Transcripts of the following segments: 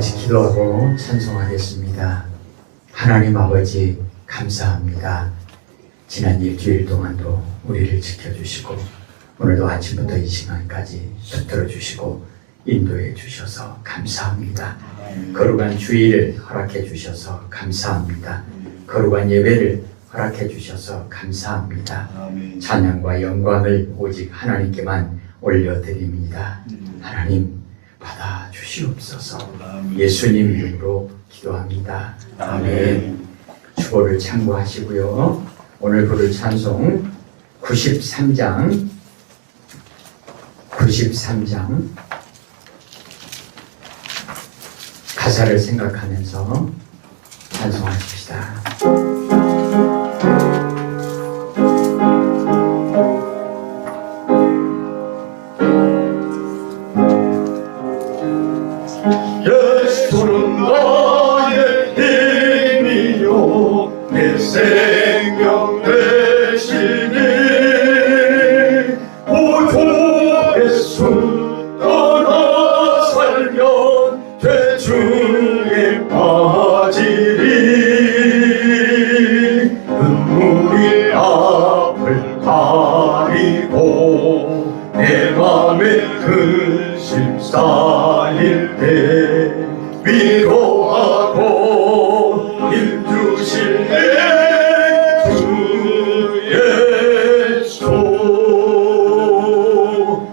같이 기도하고 찬송하겠습니다. 하나님 아버지 감사합니다. 지난 일주일 동안도 우리를 지켜주시고 오늘도 아침부터 이 시간까지 붙들어 주시고 인도해 주셔서 감사합니다. 거룩한 주일을 허락해 주셔서 감사합니다. 거룩한 예배를 허락해 주셔서 감사합니다. 찬양과 영광을 오직 하나님께만 올려드립니다. 하나님 받아 주시옵소서. 예수님 이름으로 기도합니다. 아멘. 주보를 참고하시고요. 오늘 부를 찬송 93장 가사를 생각하면서 찬송하십시다. 예수는 나의 힘이요 내 생명 되시니 보조 예수 떠나 살면 죄 중에 빠지리 눈물이 앞을 가리고 내 맘에 근심 쌓일 때 위로하고 힘주시네 주 예수.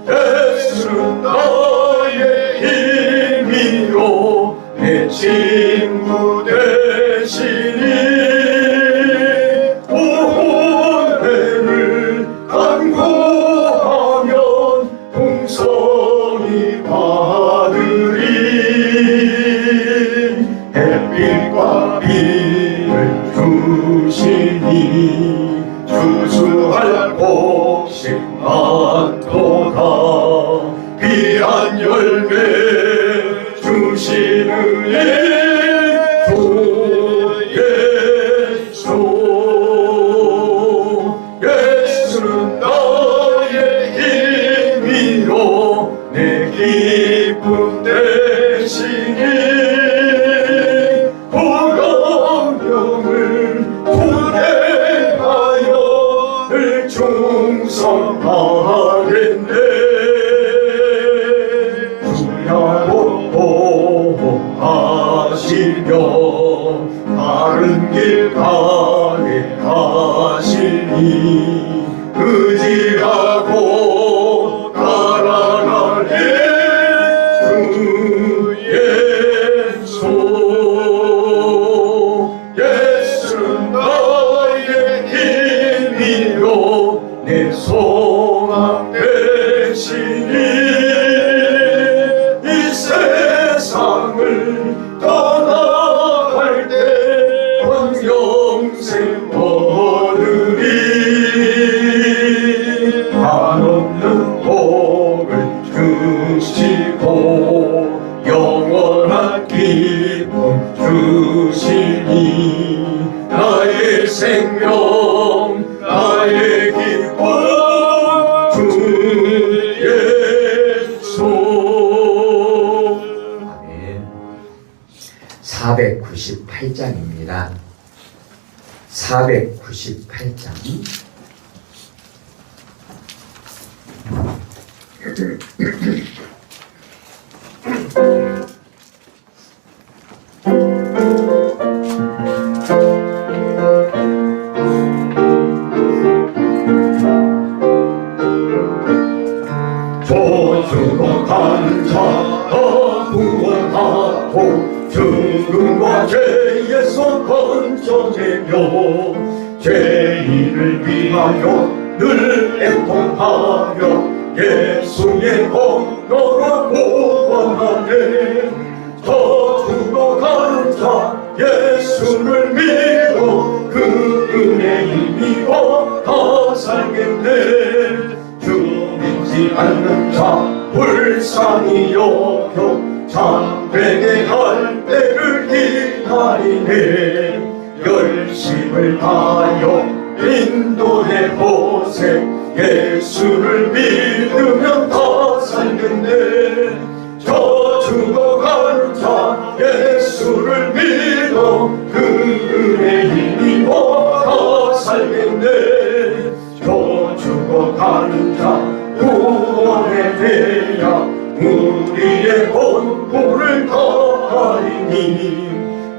예수는 나의 힘이요 내 친구 되시니 오늘을 간구하면 풍성이 받으리. 햇빛과 비를 주시니 주수할 곡식 많도다. 귀한 열매 주시는 주 예수. 예수는 나의 힘이요 내 기쁨 되시니 부강령을 분행하여 늘 충성하겠네. 주야로 보호하시며 바른 길 가게 하시니 의지하고 따라가네 주 예수. 예수는 나의 힘이요 내 소망 되시니 이 세상을 떠나갈 때 영생 얻으리. 한없는 복을 주시고 영원한 기쁨 주시니 나의 생명 나의 기쁨 주 예수. 아멘. 498장입니다. 498장. 저주로 감사하 구원하고 죽음과 죄에서 건져내며 죄인을 위하여 늘 애통하며 예수의 공로로 구원하네. 저주로 감사 예수를 믿어 그 은혜 힘입어 다 살겠네. 주 믿지 않는 자 불쌍히 여겨 참되게 할 때를 기다리네. 열심을 다하여 인도해 보세. 예수를 믿으면 다 살겠네. 저 죽어가는 자 하리니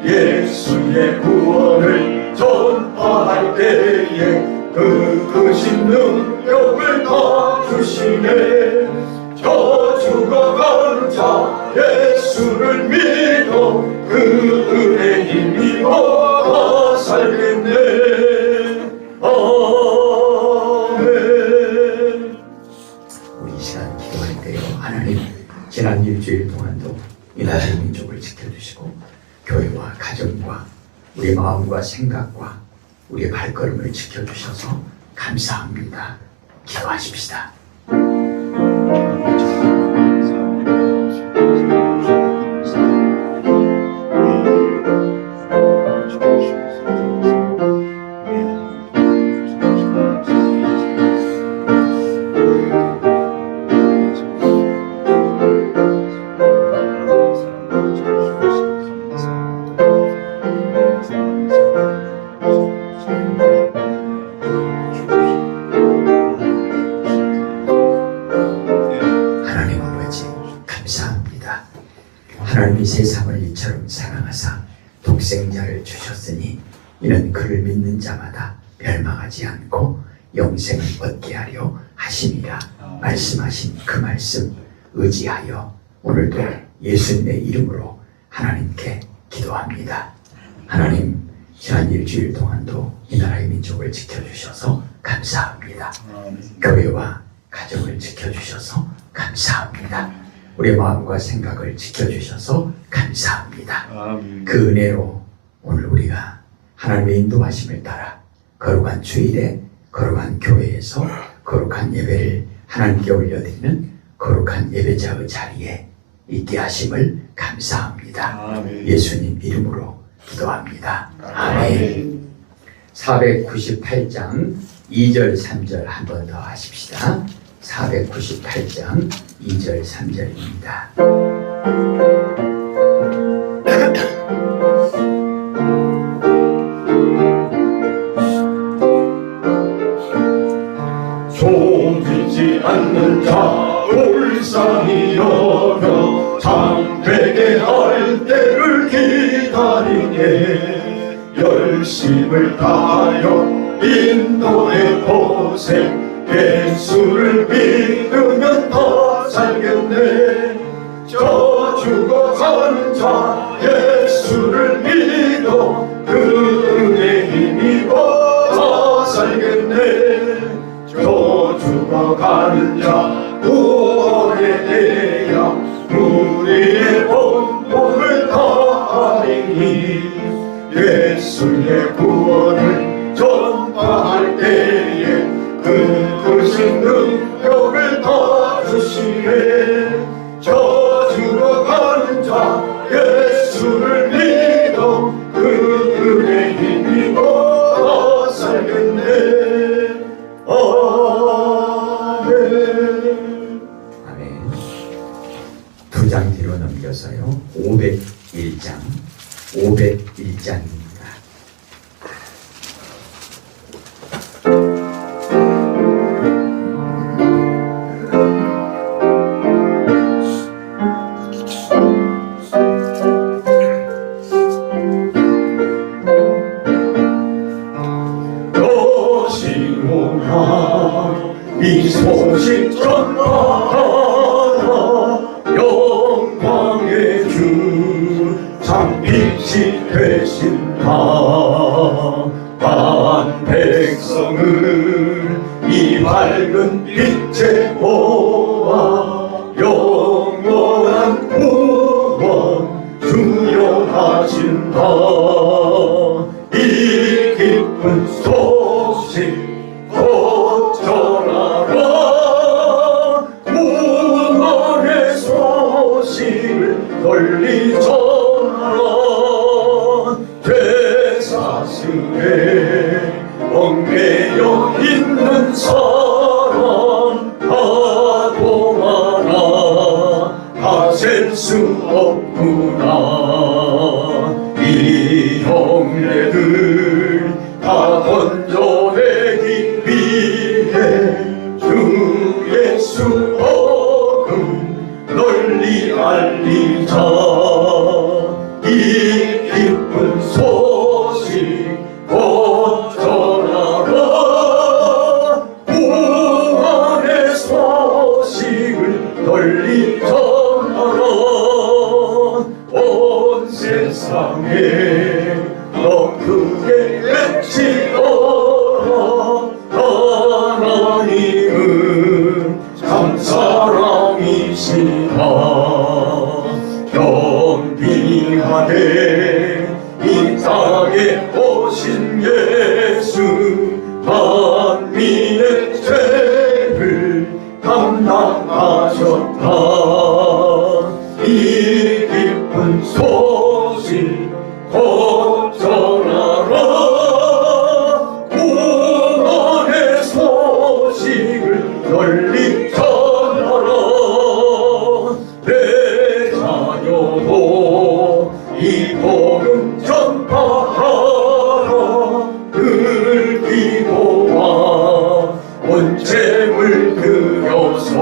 예수의 구원을 전파할 때에 그 크신 능력을 다 주시네. 저 죽어가는 자 예수를 믿어 그 은혜 힘입어 다 살겠네. 아멘. 우리 이 시간 기도할 때요, 하나님 지난 일주일 동안도 이 나라의 민족을 지켜주시고 교회와 가정과 우리 마음과 생각과 우리의 발걸음을 지켜주셔서 감사합니다. 기도하십시다. 하나님 아버지 감사합니다. 하나님이 세상을 이처럼 사랑하사 독생자를 주셨으니 이는 그를 믿는 자마다 멸망하지 않고 영생을 얻게 하려 하심이라 말씀하신 그 말씀 의지하여 오늘도 예수님의 이름으로 하나님께 기도합니다. 하나님 지난 일주일 동안도 이 나라의 민족을 지켜주셔서 감사합니다. 교회와 가정을 지켜주셔서 감사합니다. 우리의 마음과 생각을 지켜주셔서 감사합니다. 그 은혜로 오늘 우리가 하나님의 인도하심을 따라 거룩한 주일에 거룩한 교회에서 거룩한 예배를 하나님께 올려드리는 거룩한 예배자의 자리에 있게 하심을 감사합니다. 예수님 이름으로 기도합니다. 아멘. 498장 2절 3절 한 번 더 하십시다. 498장 2절 3절입니다. 손짓지 않는 자 울상이 여겨 장되게 할 때를 기다리네. 열심을 다하여 인도의 고생 예수를 믿으면 더 살겠네. 저 죽어가는 자 예수를 믿어 그 은혜 힘입어 더 살겠네. 저 죽어가는 자 구원에 대야 우리의 본분을 다하리니 예수의 구원을 전파할 때에 그 크신 능력을 다 주시네. 저 죽어가는 자 예수를 믿어 그 은혜 힘입어 더 살겠네. 아멘. 아멘. 두 장 뒤로 넘겨서요. 501장 501장입니다. 이 소식 전하라. 영광의 주 참빛이 되신다. 한 백성을 이 밝은 빛에 모아 영원한 구원 주여하신다. 이 기쁜 소식 널리 전하라. 되사슬에 얽매여 있는 사람 다도 많아 다 셀 수 없구나. 이 형제들 다 건져내기 위해 주 예수 복음 널리 알리자. 이 세상에 더 크게 외치어라. 하나님은 참 사랑이시다. 겸비하게 이 땅에 오신 예수, 만민의 죄를 감당하셨다. 이 기쁜 소식 곧 전하라. 구원의 소식을 널리 전하라. 내 자녀도 이 복음 전파하라. 늘 기도와 온 재물 들여서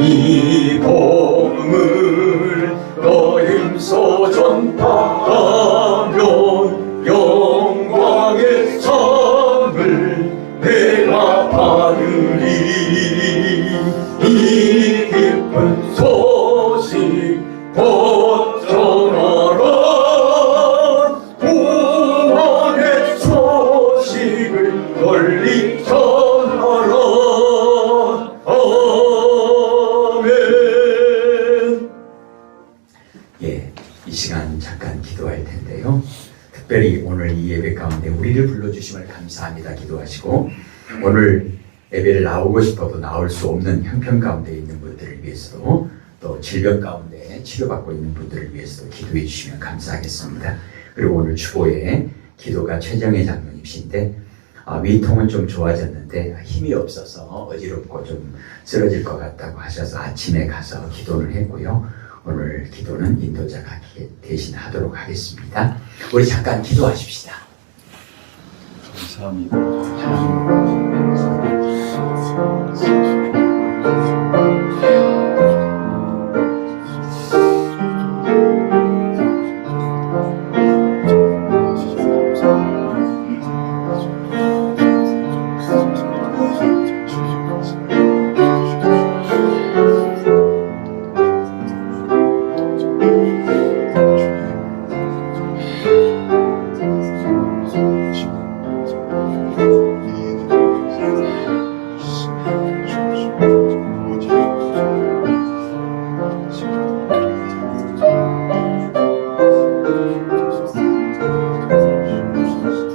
이 복음을 너 힘써 전파하면 영광의 상을 내가 받으리. 이 기쁜 소식 곧 전하라. 구원의 소식을 널리 전하라. 아멘. 예, 이 시간 잠깐 기도할 텐데요. 특별히 오늘 이 예배 가운데 우리를 불러주심을 감사합니다 기도하시고, 오늘 예배를 나오고 싶어도 나올 수 없는 형편 가운데 있는 분들을 위해서도, 또 질병 가운데 치료받고 있는 분들을 위해서도 기도해 주시면 감사하겠습니다. 그리고 오늘 주보에 기도가 최정혜 장로님이신데 위통은 좀 좋아졌는데 힘이 없어서 어지럽고 좀 쓰러질 것 같다고 하셔서 아침에 가서 기도를 했고요. 오늘 기도는 인도자가 대신하도록 하겠습니다. 우리 잠깐 기도하십시다. 감사합니다.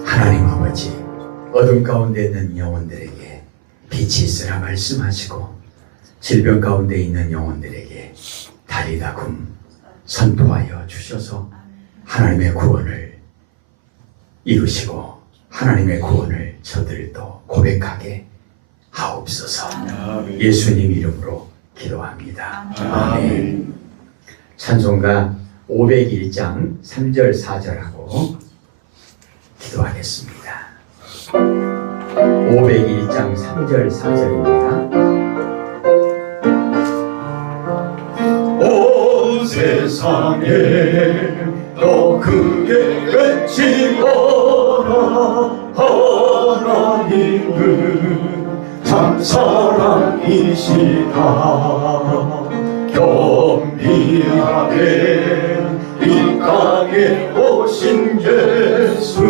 하나님 아버지, 어둠 가운데 있는 영혼들에게 빛이 있으라 말씀하시고, 질병 가운데 있는 영혼들에게 다리다굼 선포하여 주셔서 하나님의 구원을 이루시고 하나님의 구원을 저들도 고백하게 하옵소서. 예수님 이름으로 기도합니다. 아멘. 찬송가 501장 3절 4절하고 기도하겠습니다. 501장 3절 4절입니다. 온 세상에 더 크게 외치어라. 하나님은 참 사랑이시다. 겸비하게 이 땅에 오신 예수,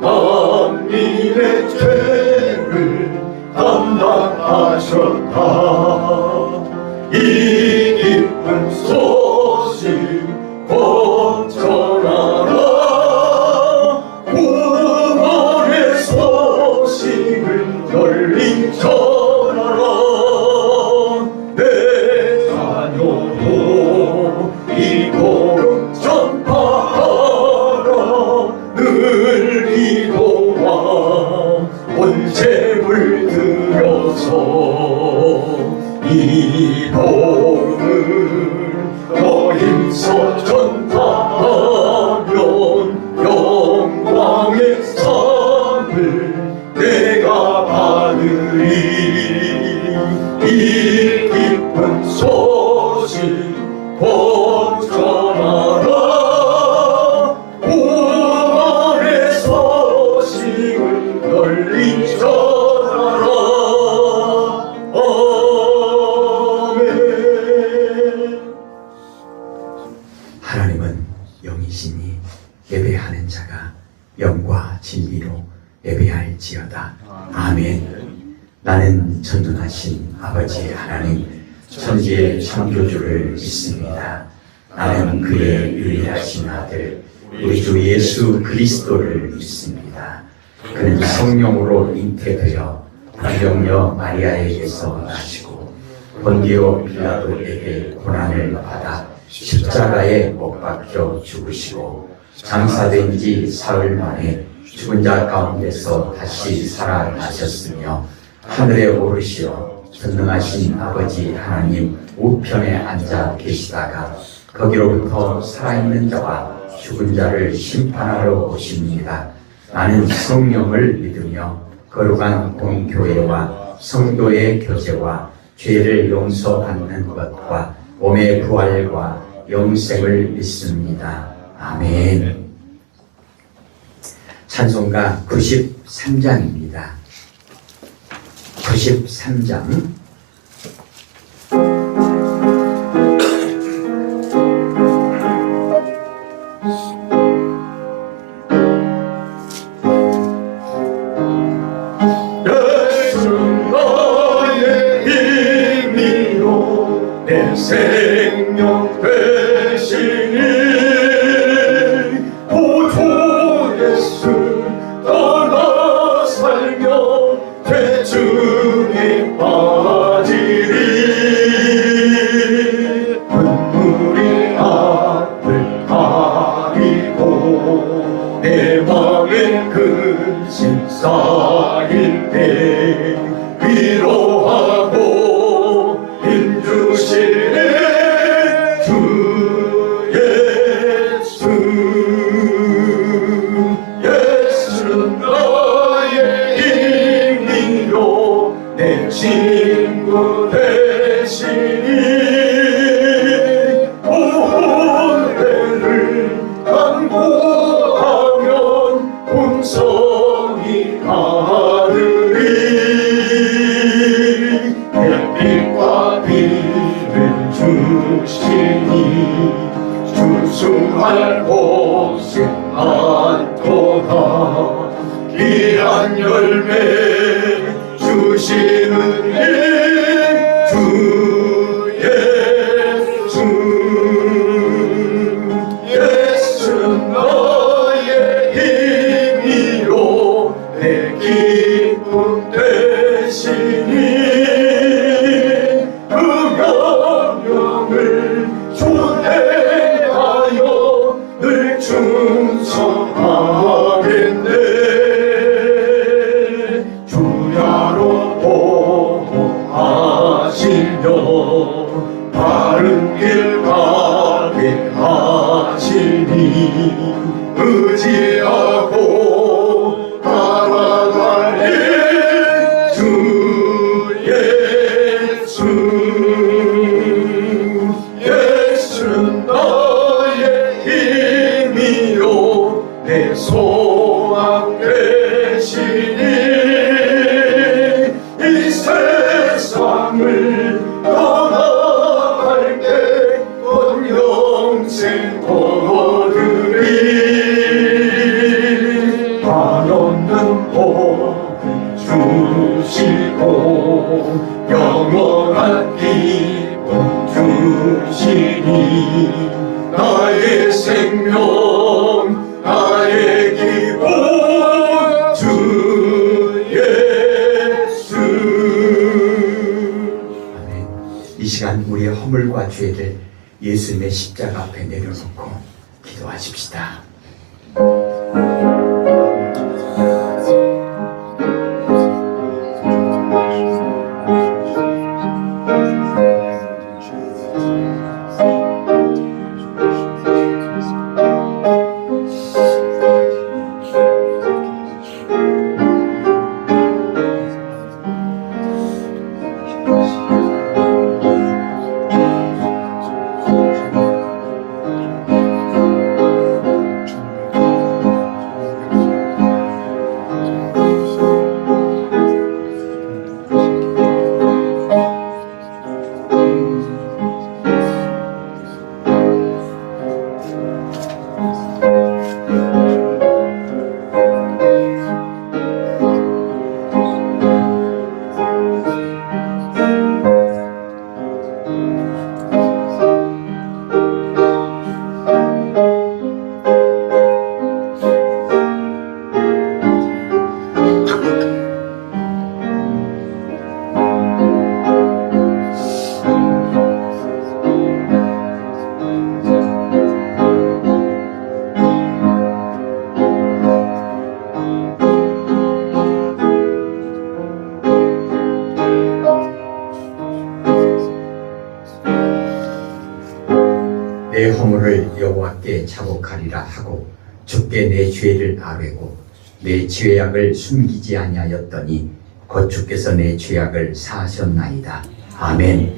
만민의 죄를 감당하셨다. 이 기쁜 소식 곧 전하라. 구원의 소식을 널리 전하라. 내 자녀도 이 복음 전파하라. 늘 기도와 온 재물 들여서 이 복음을 더 힘써 전파하면 영광의 상을 내가 받으리. 이 기쁜 소식 곧 전하라. 구원의 소식을 널리 전하라. 하나님은 영이시니 예배하는 자가 영과 진리로 예배할지어다. 아멘. 나는 전능하신 아버지 하나님 천지의 창조주를 믿습니다. 나는 그의 유일하신 아들 우리 주 예수 그리스도를 믿습니다. 그는 성령으로 잉태되어 동정녀 마리아에게서 나시고 본디오 빌라도에게 고난을 받아 십자가에 못 박혀 죽으시고 장사된 지 사흘 만에 죽은 자 가운데서 다시 살아나셨으며 하늘에 오르시어 전능하신 아버지 하나님 우편에 앉아 계시다가 거기로부터 살아있는 자와 죽은 자를 심판하러 오십니다. 나는 성령을 믿으며 거룩한 공교회와 성도의 교제와 죄를 용서받는 것과 몸의 부활과 영생을 믿습니다. 아멘. 찬송가 93장입니다. 93장 생명 되시니 보조 예수 떠나 살며 대중에 빠지리 눈물이 앞을 가리고 내 맘에 근심 쌓일 때 위로하고 힘주시네 주 예수. 예수는 나의 힘이요 내 친구 되시니 오늘을 간구하면 음성이 가르리 햇빛과 비를 주시니 주수할 곳이 많도다 귀한 열매 주시는 주 예수. 예수는 나의 힘이요 내 기쁨 되시니 그 명령을 준행하여 늘 충성하겠네. 주야로 보호하시며 바른 길 가게 하시니 의지하고 따라가리 주 예수. 예수는 나의 힘이요 내 소망 되시니 이 세상을 떠나갈 때 곧 영생 얻으리 한없는 복을 주시고 영원한 기쁨 주시니 나의 생명 나의 기쁨 주 예수. 아멘. 이 시간 우리의 허물과 죄를 예수님의 십자가 앞에 내려놓고 기도하십시다. 내 허물을 여호와께 자복하리라 하고 주께 내 죄를 아뢰고 내 죄악을 숨기지 아니하였더니 곧 주께서 내 죄악을 사하셨나이다. 아멘.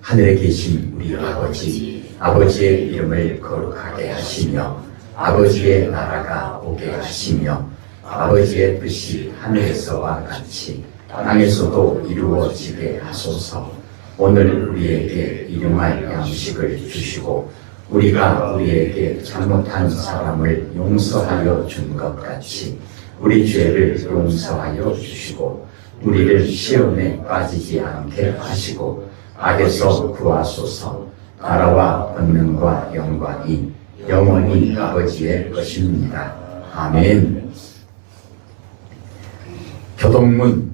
하늘에 계신 우리 아버지, 아버지의 이름을 거룩하게 하시며 아버지의 나라가 오게 하시며 아버지의 뜻이 하늘에서와 같이 땅에서도 이루어지게 하소서. 오늘 우리에게 일용할 양식을 주시고 우리가 우리에게 잘못한 사람을 용서하여 준 것 같이 우리 죄를 용서하여 주시고 우리를 시험에 빠지지 않게 하시고 악에서 구하소서. 나라와 권능과 영광이 영원히 아버지의 것입니다. 아멘. 교동문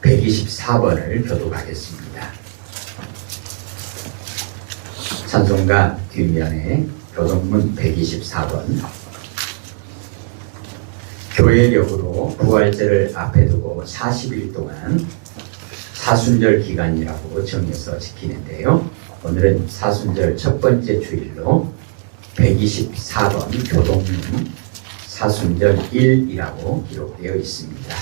124번을 교독하겠습니다. 찬송가 뒷면에 교동문 124번. 교회력으로 부활절을 앞에 두고 40일 동안 사순절 기간이라고 정해서 지키는데요. 오늘은 사순절 첫 번째 주일로 124번 교동문 사순절 1이라고 기록되어 있습니다.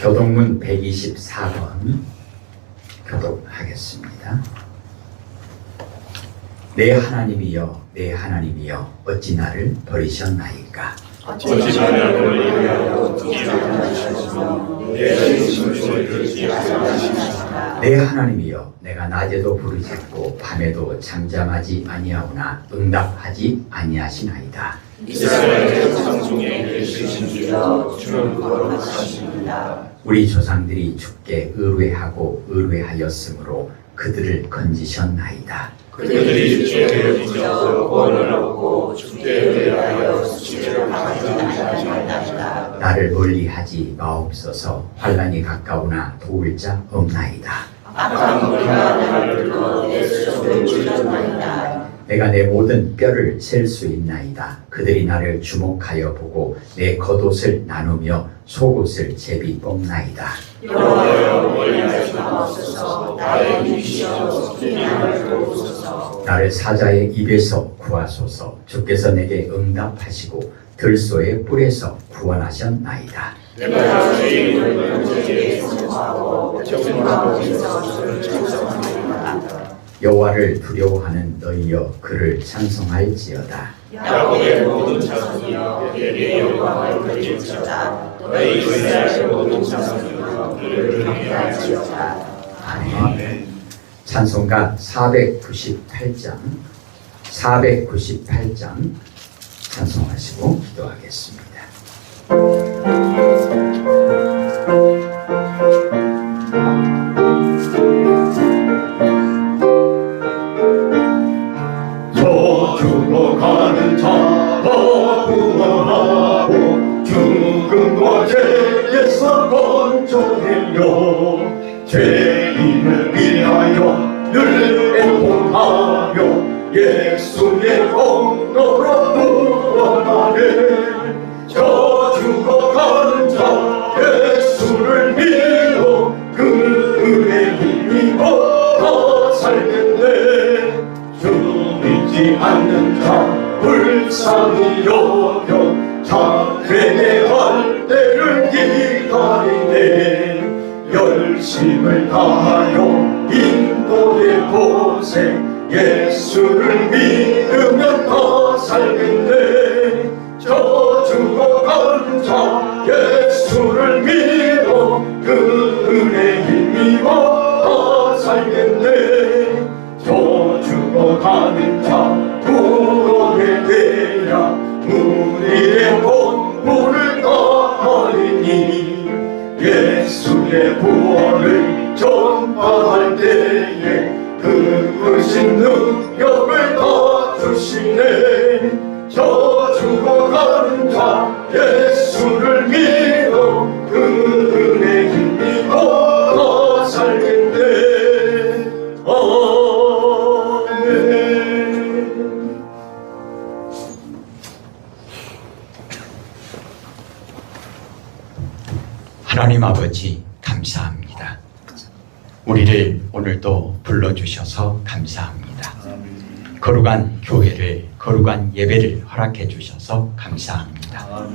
교동문 124번 교독하겠습니다. 내 하나님이여, 내 하나님이여, 어찌 나를 버리셨나이까? 어찌 나를 버리며 기억하시며 내 숨을 들지 않으시나이까? 내 하나님이여, 내가 낮에도 부르짖고 밤에도 잠잠하지 아니하오나 응답하지 아니하시나이다. 이스라엘 조상 중에 계시신지라 주는 거룩하십니다. 우리 조상들이 주께 의뢰하고 의뢰하였으므로 그들을 건지셨나이다. 그들이 죄를 지어 구원을 얻고 주께 의뢰하여 수치를 받지 아니하였나이다. 나를 멀리하지 마옵소서. 환난이 가까우나 도울 자 없나이다. 악한 머리가 나를 들어 내 수종을 찔렀나이다. 내가 내 모든 뼈를 셀 수 있나이다. 그들이 나를 주목하여 보고 내 겉옷을 나누며 속옷을 제비 뽑나이다. 여호와여 멀리하지 마옵소서. 나의 입이시여 나를 도우소서. 나를 사자의 입에서 구하소서. 주께서 내게 응답하시고 들소의 뿔에서 구원하셨나이다. 내가 죄인을 명제에 선포하고 정마음에서 주를 찬송하리이다. 여호와를 두려워하는 너희여 그를 찬송할지어다. 야곱의 모든 자손이여 그의 영광을 드릴지어다. 너희 이스라엘 모든 자손이여 그를 경배할지어다. 아멘. 찬송가 498장 찬송하시고 기도하겠습니다. 저주로 가는 자가 구원하고 죽음과 죄에서 건져내려 죄인을 위하여 늘 애통하며 예수의 공로로 구원하네. 저주로 가는 자 예수를 믿어 그 은혜 힘입어 살겠네. 주 믿지 않는 자 불쌍히 여겨 자회의 할 때를 기다리네. 열심을 다하여 인도의 고생 예수를 믿으면 더 살겠네. 저주고 가는 자 예수를 믿어 그 은혜 힘입어 더 살겠네. 저주고 가는 자 구원에 대야 우리의 본분을 다하리니. 예수의 구원을 전파할 때에 그 크신 능력을 더 주시네. 저주고 가는 자 예수를 믿어 그 은혜 힘입어 더 살겠네. 아멘. 하나님 아버지 감사합니다. 우리를 오늘도 불러주셔서 감사합니다. 거룩한 교회를, 거룩한 예배를 허락해 주셔서 감사합니다.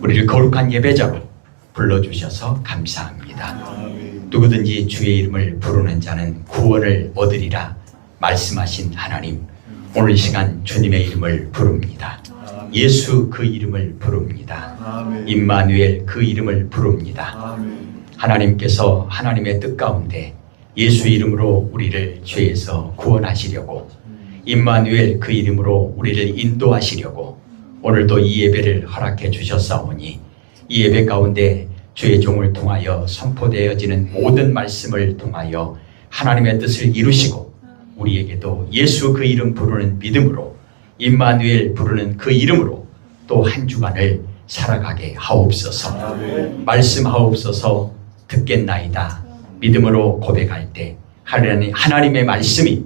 우리를 거룩한 예배자로 불러주셔서 감사합니다. 누구든지 주의 이름을 부르는 자는 구원을 얻으리라 말씀하신 하나님, 오늘 이 시간 주님의 이름을 부릅니다. 예수 그 이름을 부릅니다. 임마누엘 그 이름을 부릅니다. 하나님께서 하나님의 뜻 가운데 예수 이름으로 우리를 죄에서 구원하시려고, 임마누엘 그 이름으로 우리를 인도하시려고 오늘도 이 예배를 허락해 주셨사오니, 이 예배 가운데 주의 종을 통하여 선포되어지는 모든 말씀을 통하여 하나님의 뜻을 이루시고, 우리에게도 예수 그 이름 부르는 믿음으로, 임마누엘 부르는 그 이름으로 또 한 주간을 살아가게 하옵소서. 말씀하옵소서. 듣겠나이다 믿음으로 고백할 때 하나님의 말씀이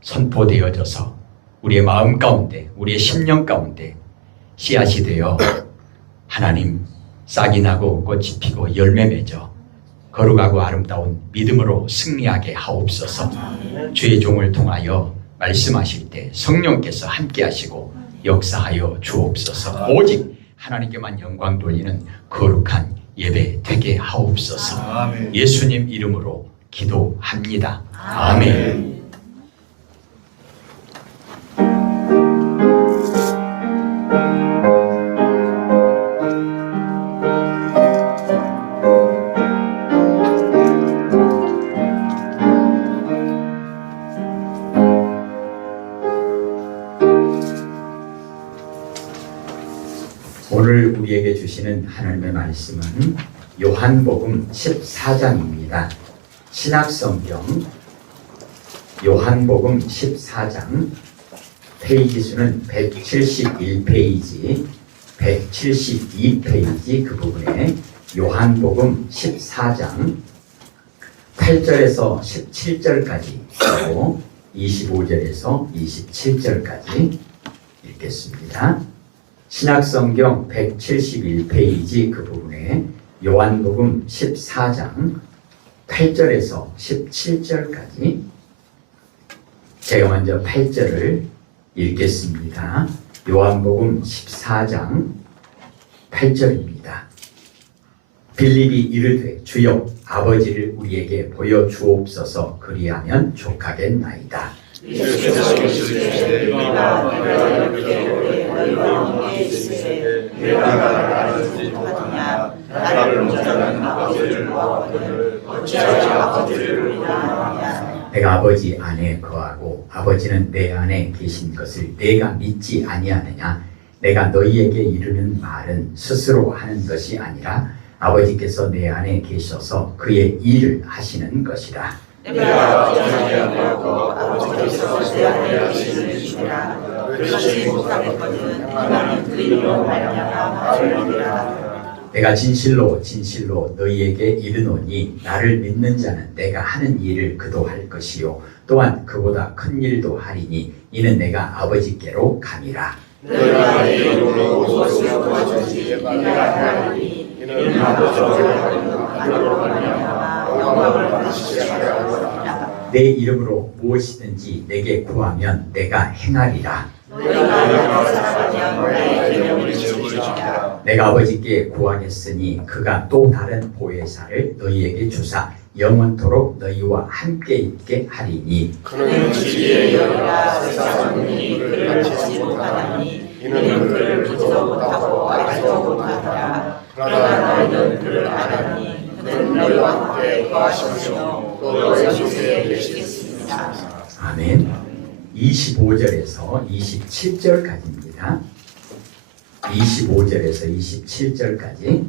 선포되어져서 우리의 마음 가운데, 우리의 심령 가운데 씨앗이 되어 하나님 싹이 나고 꽃이 피고 열매 맺어 거룩하고 아름다운 믿음으로 승리하게 하옵소서. 주의 종을 통하여 말씀하실 때 성령께서 함께 하시고 역사하여 주옵소서. 오직 하나님께만 영광 돌리는 거룩한 예배 되게 하옵소서. 예수님 이름으로 기도합니다. 아멘. 오늘 우리에게 주시는 하나님의 말씀은 요한복음 14장입니다. 신약성경 요한복음 14장, 페이지 수는 171페이지, 172페이지 그 부분에 요한복음 14장 8절에서 17절까지 그리고 25절에서 27절까지 읽겠습니다. 신약성경 171페이지 그 부분에 요한복음 14장 8절에서 17절까지, 제가 먼저 8절을 읽겠습니다. 요한복음 14장 8절입니다. 빌립이 이르되 주여 아버지를 우리에게 보여주옵소서, 그리하면 족하겠나이다. 내가 아버지 안에 거하고 아버지는 내 안에 계신 것을 내가 믿지 아니하느냐? 내가 너희에게 이르는 말은 스스로 하는 것이 아니라 아버지께서 내 안에 계셔서 그의 일을 하시는 것이라. 내가 아버지께서 아버지께서 내 안에 계시는 이시라. 그것이 못하겠거든 나는 그 이름으로 말미암아 하리라. 내가 진실로 진실로 너희에게 이르노니 나를 믿는 자는 내가 하는 일을 그도 할 것이요 또한 그보다 큰 일도 하리니 이는 내가 아버지께로 감이라. 너희가 내 이름으로 무엇을 구하든지 내가 하리니 이는 아버지로 말미암아 영광을 받으시게 하리라. 내 이름으로 무엇이든지 내게 구하면 내가 행하리라. 내가 아버지께 구하겠으니 그가 또 다른 보혜사를 너희에게 주사 영원토록 너희와 함께 있게 하리니 그는 지혜의 영이라 세상이 그를 알지 못하나니 이는 그를 보지도 못하고 알지도 못하더라. 그러나 너희는 그를 아나니 그는 너희와 함께 거하시며 또 너희 속에 계시겠습니다. 아멘. 25절에서 27절까지입니다. 25절에서 27절까지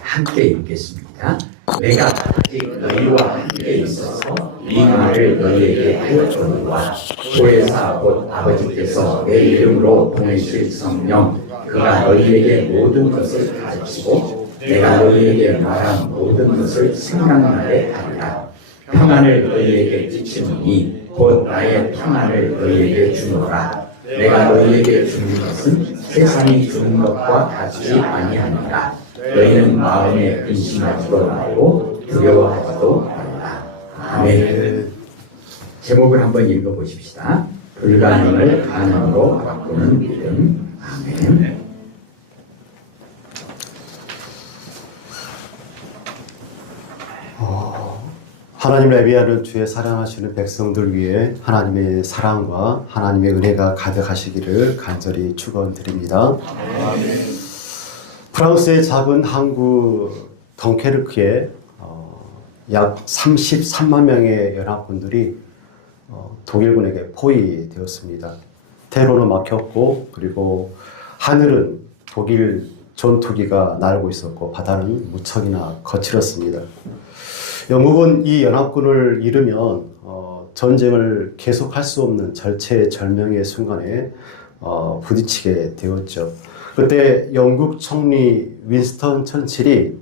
함께 읽겠습니다. 내가 아직 너희와 함께 있어서 이 말을 너희에게 하였거니와 보혜사 곧 아버지께서 내 이름으로 보내실 성령 그가 너희에게 모든 것을 가르치고 내가 너희에게 말한 모든 것을 생각나게 하리라. 평안을 너희에게 끼치노니 곧 나의 평안을 너희에게 주노라. 내가 너희에게 주는 것은 세상이 주는 것과 같지 아니하니라. 너희는 마음에 근심하지도 말고 두려워하지도 말라. 아멘. 제목을 한번 읽어보십시다. 불가능을 가능으로 바꾸는 믿음. 아멘. 하나님을 예비하는 주의 사랑하시는 백성들 위해 하나님의 사랑과 하나님의 은혜가 가득하시기를 간절히 축원드립니다. 프랑스의 작은 항구 덩케르크에 약 33만 명의 연합군들이 독일군에게 포위되었습니다. 대로는 막혔고, 그리고 하늘은 독일 전투기가 날고 있었고, 바다는 무척이나 거칠었습니다. 영국은 이 연합군을 잃으면 전쟁을 계속할 수 없는 절체절명의 순간에 부딪히게 되었죠. 그때 영국 총리 윈스턴 처칠이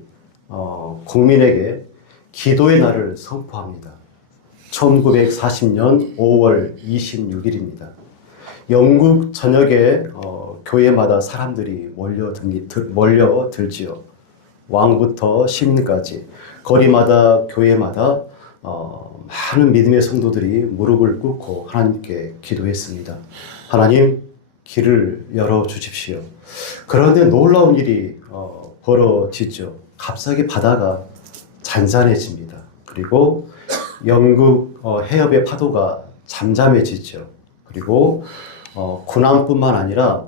국민에게 기도의 날을 선포합니다. 1940년 5월 26일입니다. 영국 전역에 교회마다 사람들이 몰려들지요. 왕부터 시민까지 거리마다 교회마다 많은 믿음의 성도들이 무릎을 꿇고 하나님께 기도했습니다. 하나님, 길을 열어주십시오. 그런데 놀라운 일이 벌어지죠. 갑자기 바다가 잔잔해집니다. 그리고 영국 해협의 파도가 잠잠해지죠. 그리고 군함뿐만 아니라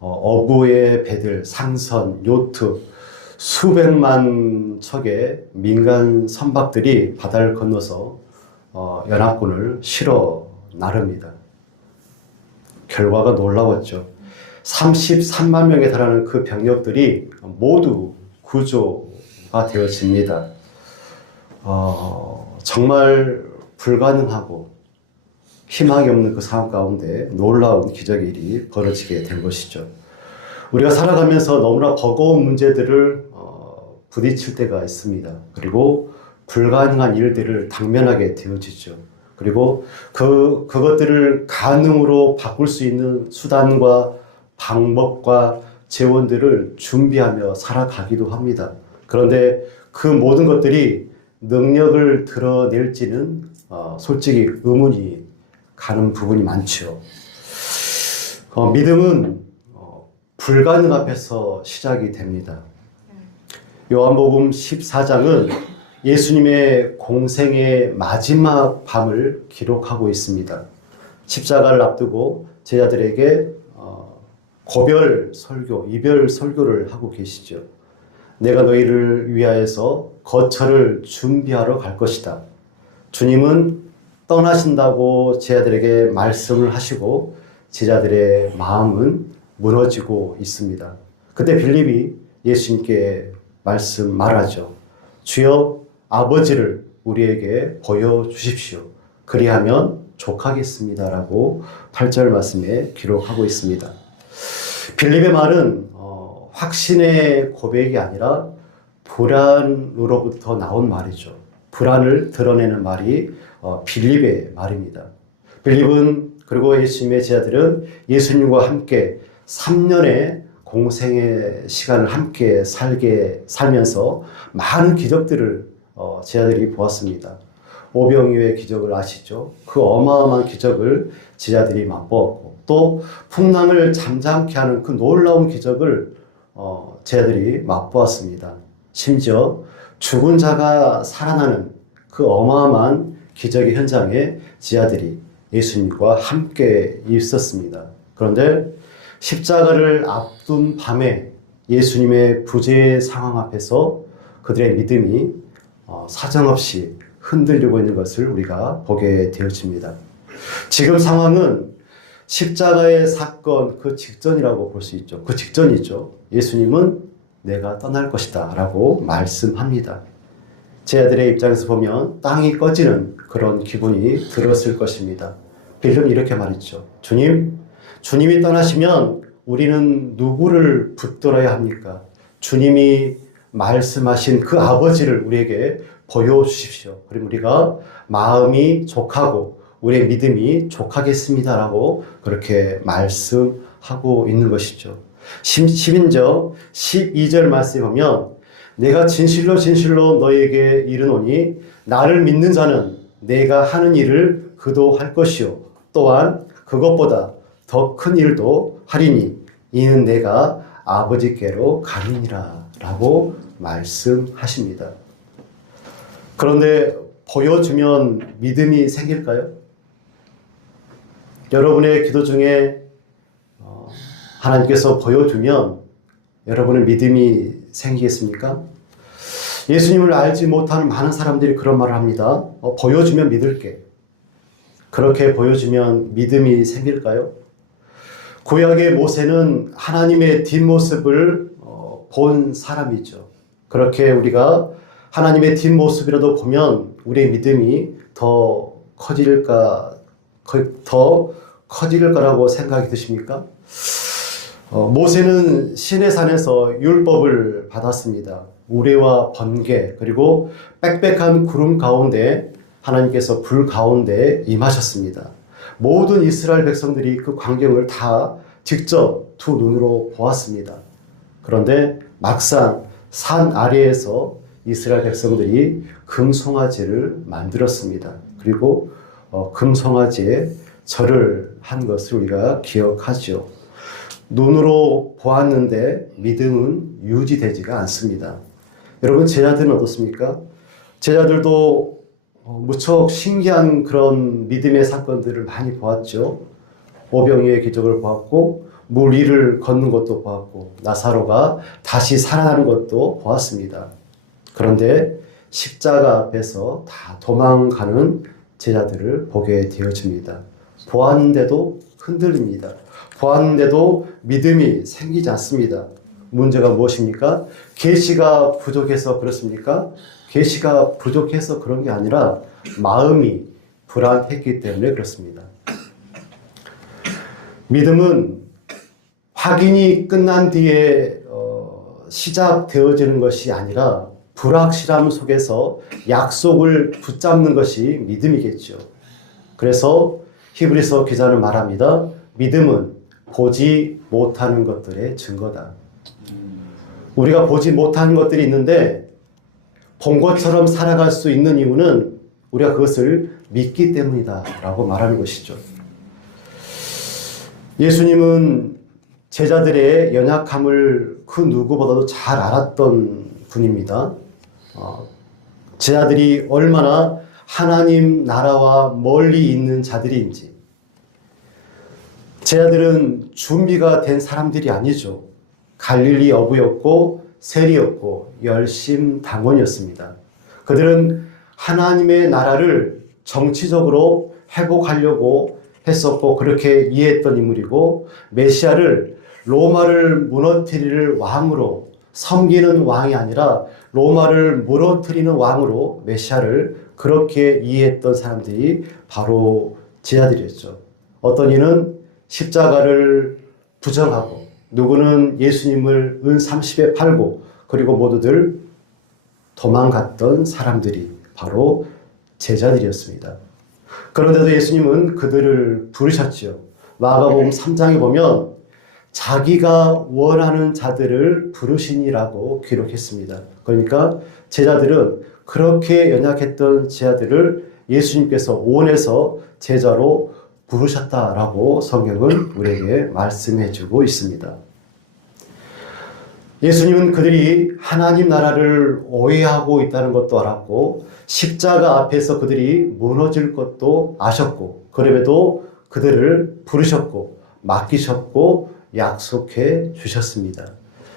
어부의 배들, 상선, 요트, 수백만 척의 민간 선박들이 바다를 건너서 연합군을 실어 나릅니다. 결과가 놀라웠죠. 33만 명에 달하는 그 병력들이 모두 구조가 되어집니다. 정말 불가능하고 희망이 없는 그 상황 가운데 놀라운 기적의 일이 벌어지게 된 것이죠. 우리가 살아가면서 너무나 버거운 문제들을 부딪힐 때가 있습니다. 그리고 불가능한 일들을 당면하게 되어지죠. 그리고 그것들을 가능으로 바꿀 수 있는 수단과 방법과 재원들을 준비하며 살아가기도 합니다. 그런데 그 모든 것들이 능력을 드러낼지는 솔직히 의문이 가는 부분이 많죠. 믿음은 불가능 앞에서 시작이 됩니다. 요한복음 14장은 예수님의 공생의 마지막 밤을 기록하고 있습니다. 십자가를 앞두고 제자들에게 고별 설교, 이별 설교를 하고 계시죠. 내가 너희를 위하여서 거처를 준비하러 갈 것이다. 주님은 떠나신다고 제자들에게 말씀을 하시고 제자들의 마음은 무너지고 있습니다. 그때 빌립이 예수님께 말하죠. 주여, 아버지를 우리에게 보여주십시오. 그리하면 족하겠습니다. 라고 8절 말씀에 기록하고 있습니다. 빌립의 말은 확신의 고백이 아니라 불안으로부터 나온 말이죠. 불안을 드러내는 말이 빌립의 말입니다. 빌립은, 그리고 예수님의 제자들은 예수님과 함께 3년의 공생의 시간을 함께 살면서 많은 기적들을 제자들이 보았습니다. 오병이어의 기적을 아시죠? 그 어마어마한 기적을 제자들이 맛보았고, 또 풍랑을 잠잠케 하는 그 놀라운 기적을 제자들이 맛보았습니다. 심지어 죽은 자가 살아나는 그 어마어마한 기적의 현장에 제자들이 예수님과 함께 있었습니다. 그런데 십자가를 앞둔 밤에 예수님의 부재의 상황 앞에서 그들의 믿음이 사정없이 흔들리고 있는 것을 우리가 보게 되어집니다. 지금 상황은 십자가의 사건 그 직전이라고 볼 수 있죠. 그 직전이죠. 예수님은 내가 떠날 것이다 라고 말씀합니다. 제자들의 입장에서 보면 땅이 꺼지는 그런 기분이 들었을 것입니다. 빌립은 이렇게 말했죠. 주님이 떠나시면 우리는 누구를 붙들어야 합니까? 주님이 말씀하신 그 아버지를 우리에게 보여주십시오. 그럼 우리가 마음이 족하고 우리의 믿음이 족하겠습니다라고 그렇게 말씀하고 있는 것이죠. 심지어 12절 말씀에 보면 내가 진실로 너희에게 이르노니 나를 믿는 자는 내가 하는 일을 그도 할 것이요 또한 그것보다 더 큰 일도 하리니 이는 내가 아버지께로 가느니라 라고 말씀하십니다. 그런데 보여주면 믿음이 생길까요? 여러분의 기도 중에 하나님께서 보여주면 여러분의 믿음이 생기겠습니까? 예수님을 알지 못하는 많은 사람들이 그런 말을 합니다. 보여주면 믿을게. 그렇게 보여주면 믿음이 생길까요? 구약의 모세는 하나님의 뒷모습을 본 사람이죠. 그렇게 우리가 하나님의 뒷모습이라도 보면 우리의 믿음이 더 커질 거라고 생각이 드십니까? 모세는 시내산에서 율법을 받았습니다. 우레와 번개 그리고 빽빽한 구름 가운데 하나님께서 불 가운데 임하셨습니다. 모든 이스라엘 백성들이 그 광경을 다 직접 두 눈으로 보았습니다. 그런데 막상 산 아래에서 이스라엘 백성들이 금송아지를 만들었습니다. 그리고 금송아지에 절을 한 것을 우리가 기억하죠. 눈으로 보았는데 믿음은 유지되지가 않습니다. 여러분 제자들은 어떻습니까? 제자들도 무척 신기한 그런 믿음의 사건들을 많이 보았죠. 오병이의 기적을 보았고 물 위를 걷는 것도 보았고 나사로가 다시 살아나는 것도 보았습니다. 그런데 십자가 앞에서 다 도망가는 제자들을 보게 되어집니다. 보았는데도 흔들립니다. 보았는데도 믿음이 생기지 않습니다. 문제가 무엇입니까? 계시가 부족해서 그렇습니까? 계시가 부족해서 그런 게 아니라 마음이 불안했기 때문에 그렇습니다. 믿음은 확인이 끝난 뒤에 시작되어지는 것이 아니라 불확실함 속에서 약속을 붙잡는 것이 믿음이겠죠. 그래서 히브리서 기자는 말합니다. 믿음은 보지 못하는 것들의 증거다. 우리가 보지 못하는 것들이 있는데 본 것처럼 살아갈 수 있는 이유는 우리가 그것을 믿기 때문이다 라고 말하는 것이죠. 예수님은 제자들의 연약함을 그 누구보다도 잘 알았던 분입니다. 제자들이 얼마나 하나님 나라와 멀리 있는 자들인지, 제자들은 준비가 된 사람들이 아니죠. 갈릴리 어부였고 세리였고 열심당원이었습니다. 그들은 하나님의 나라를 정치적으로 회복하려고 했었고 그렇게 이해했던 인물이고 메시아를 로마를 무너뜨릴 왕으로 섬기는 왕이 아니라 로마를 무너뜨리는 왕으로 메시아를 그렇게 이해했던 사람들이 바로 제자들이었죠. 어떤 이는 십자가를 부정하고 누구는 예수님을 은 30에 팔고 그리고 모두들 도망갔던 사람들이 바로 제자들이었습니다. 그런데도 예수님은 그들을 부르셨죠. 마가복음 3장에 보면 자기가 원하는 자들을 부르시니라고 기록했습니다. 그러니까 제자들은 그렇게 연약했던 제자들을 예수님께서 원해서 제자로 부르셨다라고 성경은 우리에게 말씀해 주고 있습니다. 예수님은 그들이 하나님 나라를 오해하고 있다는 것도 알았고 십자가 앞에서 그들이 무너질 것도 아셨고 그럼에도 그들을 부르셨고 맡기셨고 약속해 주셨습니다.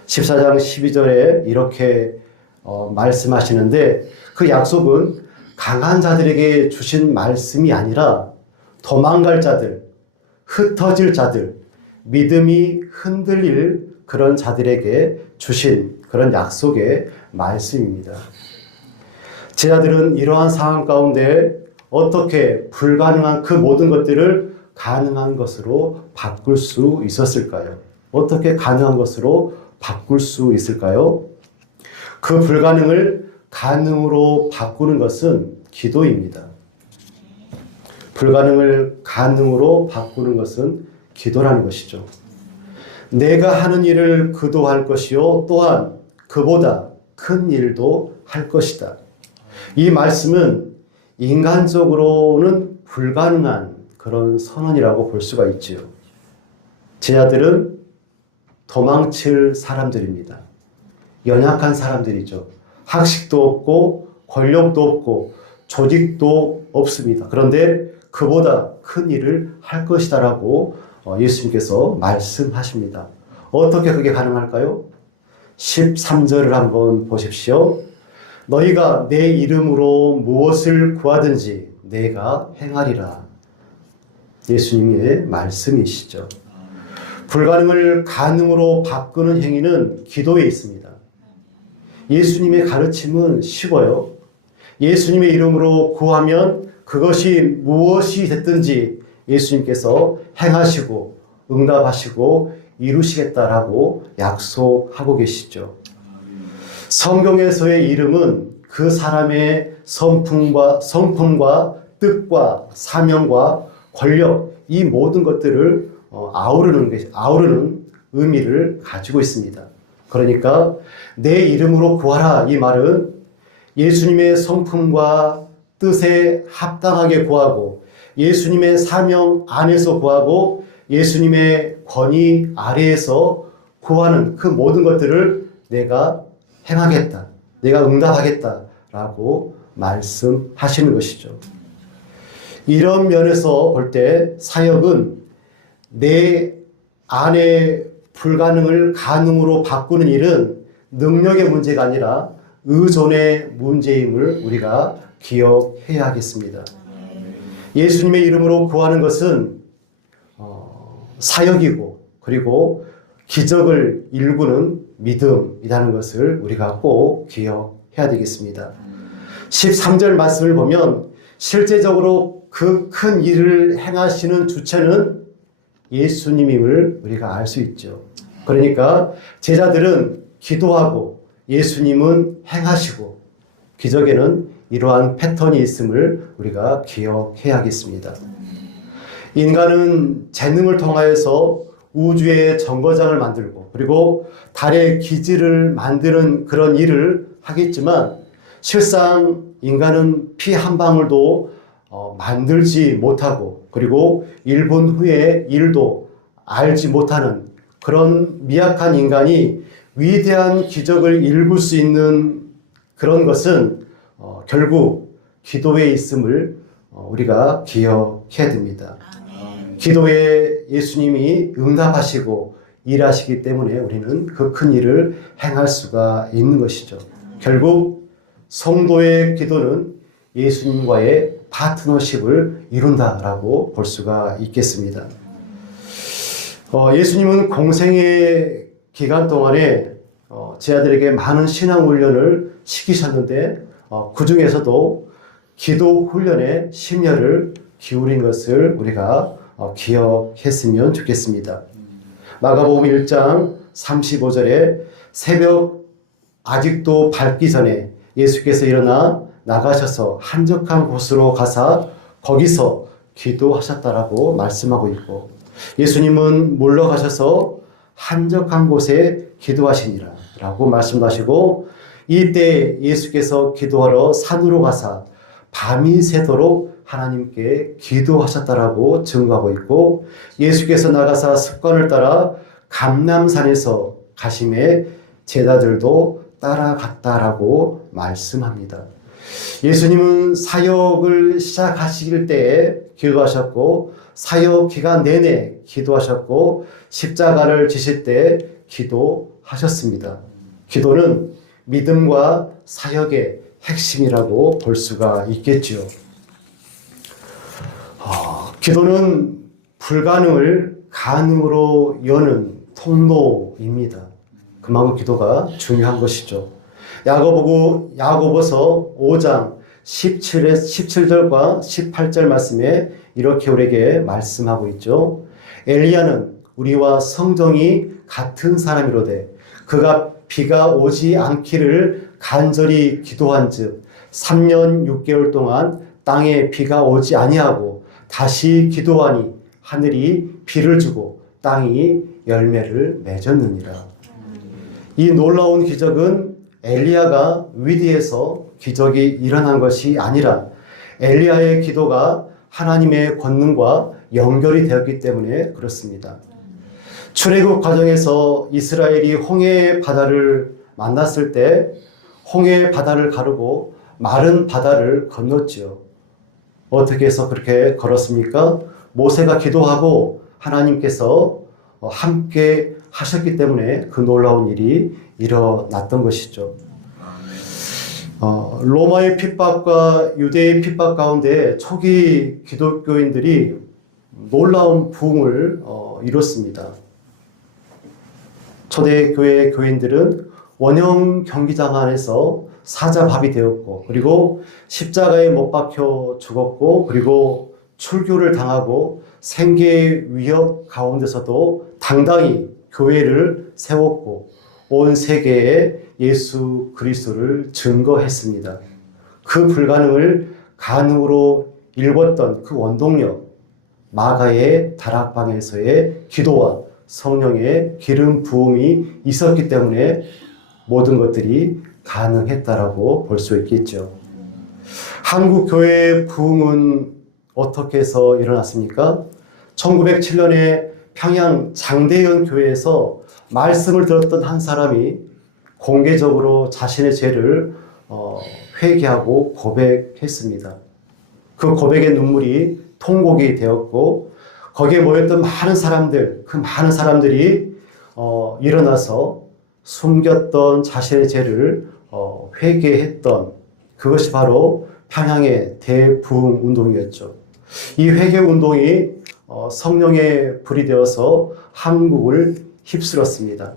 14장 12절에 이렇게 말씀하시는데 그 약속은 강한 자들에게 주신 말씀이 아니라 도망갈 자들, 흩어질 자들, 믿음이 흔들릴 그런 자들에게 주신 그런 약속의 말씀입니다. 제자들은 이러한 상황 가운데 어떻게 불가능한 그 모든 것들을 가능한 것으로 바꿀 수 있었을까요? 어떻게 가능한 것으로 바꿀 수 있을까요? 그 불가능을 가능으로 바꾸는 것은 기도입니다. 불가능을 가능으로 바꾸는 것은 기도라는 것이죠. 내가 하는 일을 그도 할 것이요 또한 그보다 큰 일도 할 것이다. 이 말씀은 인간적으로는 불가능한 그런 선언이라고 볼 수가 있지요. 제자들은 도망칠 사람들입니다. 연약한 사람들이죠. 학식도 없고 권력도 없고 조직도 없습니다. 그런데 그보다 큰 일을 할 것이다라고 예수님께서 말씀하십니다. 어떻게 그게 가능할까요? 13절을 한번 보십시오. 너희가 내 이름으로 무엇을 구하든지 내가 행하리라. 예수님의 말씀이시죠. 불가능을 가능으로 바꾸는 행위는 기도에 있습니다. 예수님의 가르침은 쉬워요. 예수님의 이름으로 구하면 그것이 무엇이 됐든지 예수님께서 행하시고 응답하시고 이루시겠다라고 약속하고 계시죠. 성경에서의 이름은 그 사람의 성품과 뜻과 사명과 권력, 이 모든 것들을 아우르는 의미를 가지고 있습니다. 그러니까 내 이름으로 구하라, 이 말은 예수님의 성품과 뜻에 합당하게 구하고 예수님의 사명 안에서 구하고 예수님의 권위 아래에서 구하는 그 모든 것들을 내가 행하겠다, 내가 응답하겠다라고 말씀하시는 것이죠. 이런 면에서 볼 때 사역은 내 안의 불가능을 가능으로 바꾸는 일은 능력의 문제가 아니라 의존의 문제임을 우리가 기억해야 하겠습니다. 예수님의 이름으로 구하는 것은 사역이고 그리고 기적을 일구는 믿음이라는 것을 우리가 꼭 기억해야 되겠습니다. 13절 말씀을 보면 실제적으로 그 큰 일을 행하시는 주체는 예수님임을 우리가 알 수 있죠. 그러니까 제자들은 기도하고 예수님은 행하시고 기적에는 이러한 패턴이 있음을 우리가 기억해야겠습니다. 인간은 재능을 통하여서 우주의 정거장을 만들고 그리고 달의 기지를 만드는 그런 일을 하겠지만 실상 인간은 피 한 방울도 만들지 못하고 그리고 1분 후에 일도 알지 못하는 그런 미약한 인간이 위대한 기적을 일굴 수 있는 그런 것은 결국 기도에 있음을 우리가 기억해야 됩니다. 기도에 예수님이 응답하시고 일하시기 때문에 우리는 그 큰 일을 행할 수가 있는 것이죠. 결국 성도의 기도는 예수님과의 파트너십을 이룬다라고 볼 수가 있겠습니다. 예수님은 공생의 기간 동안에 제자들에게 많은 신앙 훈련을 시키셨는데 그 중에서도 기도 훈련에 심혈을 기울인 것을 우리가 기억했으면 좋겠습니다. 마가복음 1장 35절에 새벽 아직도 밝기 전에 예수께서 일어나 나가셔서 한적한 곳으로 가사 거기서 기도하셨다라고 말씀하고 있고 예수님은 물러가셔서 한적한 곳에 기도하시니라 라고 말씀하시고 이때 예수께서 기도하러 산으로 가사 밤이 새도록 하나님께 기도하셨다라고 증거하고 있고 예수께서 나가사 습관을 따라 감람산에서 가심에 제자들도 따라갔다라고 말씀합니다. 예수님은 사역을 시작하실 때에 기도하셨고 사역 기간 내내 기도하셨고 십자가를 지실 때 기도하셨습니다. 기도는 믿음과 사역의 핵심이라고 볼 수가 있겠지요. 기도는 불가능을 가능으로 여는 통로입니다. 그만큼 기도가 중요한 것이죠. 야고보서 5장 17절과 18절 말씀에 이렇게 우리에게 말씀하고 있죠. 엘리야는 우리와 성정이 같은 사람이로되 그가 비가 오지 않기를 간절히 기도한즉 3년 6개월 동안 땅에 비가 오지 아니하고 다시 기도하니 하늘이 비를 주고 땅이 열매를 맺었느니라. 이 놀라운 기적은 엘리야가 위대해서 기적이 일어난 것이 아니라 엘리야의 기도가 하나님의 권능과 연결이 되었기 때문에 그렇습니다. 출애굽 과정에서 이스라엘이 홍해 바다를 만났을 때 홍해 바다를 가르고 마른 바다를 건넜지요. 어떻게 해서 그렇게 걸었습니까? 모세가 기도하고 하나님께서 함께 하셨기 때문에 그 놀라운 일이 일어났던 것이죠. 로마의 핍박과 유대의 핍박 가운데 초기 기독교인들이 놀라운 부흥을 이뤘습니다. 초대교회 교인들은 원형 경기장 안에서 사자밥이 되었고, 그리고 십자가에 못 박혀 죽었고, 그리고 출교를 당하고 생계의 위협 가운데서도 당당히 교회를 세웠고 온 세계에 예수 그리스도를 증거했습니다. 그 불가능을 가능으로 일궜던 그 원동력, 마가의 다락방에서의 기도와 성령의 기름 부음이 있었기 때문에 모든 것들이 가능했다라고 볼 수 있겠죠. 한국 교회의 부흥은 어떻게 해서 일어났습니까? 1907년에 평양 장대현 교회에서 말씀을 들었던 한 사람이 공개적으로 자신의 죄를 회개하고 고백했습니다. 그 고백의 눈물이 통곡이 되었고 거기에 모였던 많은 사람들, 그 많은 사람들이 일어나서 숨겼던 자신의 죄를 회개했던 그것이 바로 평양의 대부흥 운동이었죠. 이 회개 운동이 성령의 불이 되어서 한국을 휩쓸었습니다.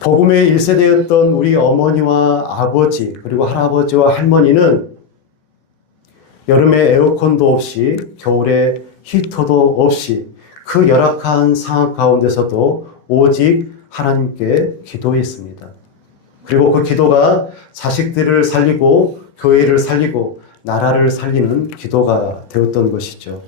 복음의 1세대였던 우리 어머니와 아버지 그리고 할아버지와 할머니는 여름에 에어컨도 없이 겨울에 히터도 없이 그 열악한 상황 가운데서도 오직 하나님께 기도했습니다. 그리고 그 기도가 자식들을 살리고 교회를 살리고 나라를 살리는 기도가 되었던 것이죠.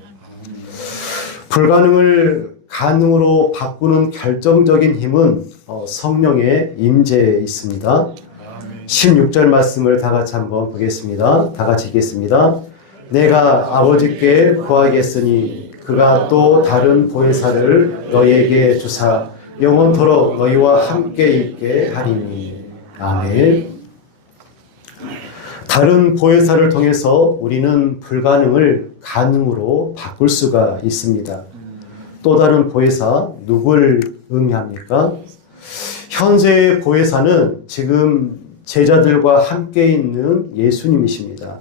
불가능을 가능으로 바꾸는 결정적인 힘은 성령의 임재에 있습니다. 16절 말씀을 다 같이 한번 보겠습니다. 다 같이 읽겠습니다. 내가 아버지께 구하겠으니 그가 또 다른 보혜사를 너희에게 주사 영원토록 너희와 함께 있게 하리니. 아멘. 다른 보혜사를 통해서 우리는 불가능을 가능으로 바꿀 수가 있습니다. 또 다른 보혜사, 누굴 의미합니까? 현재의 보혜사는 지금 제자들과 함께 있는 예수님이십니다.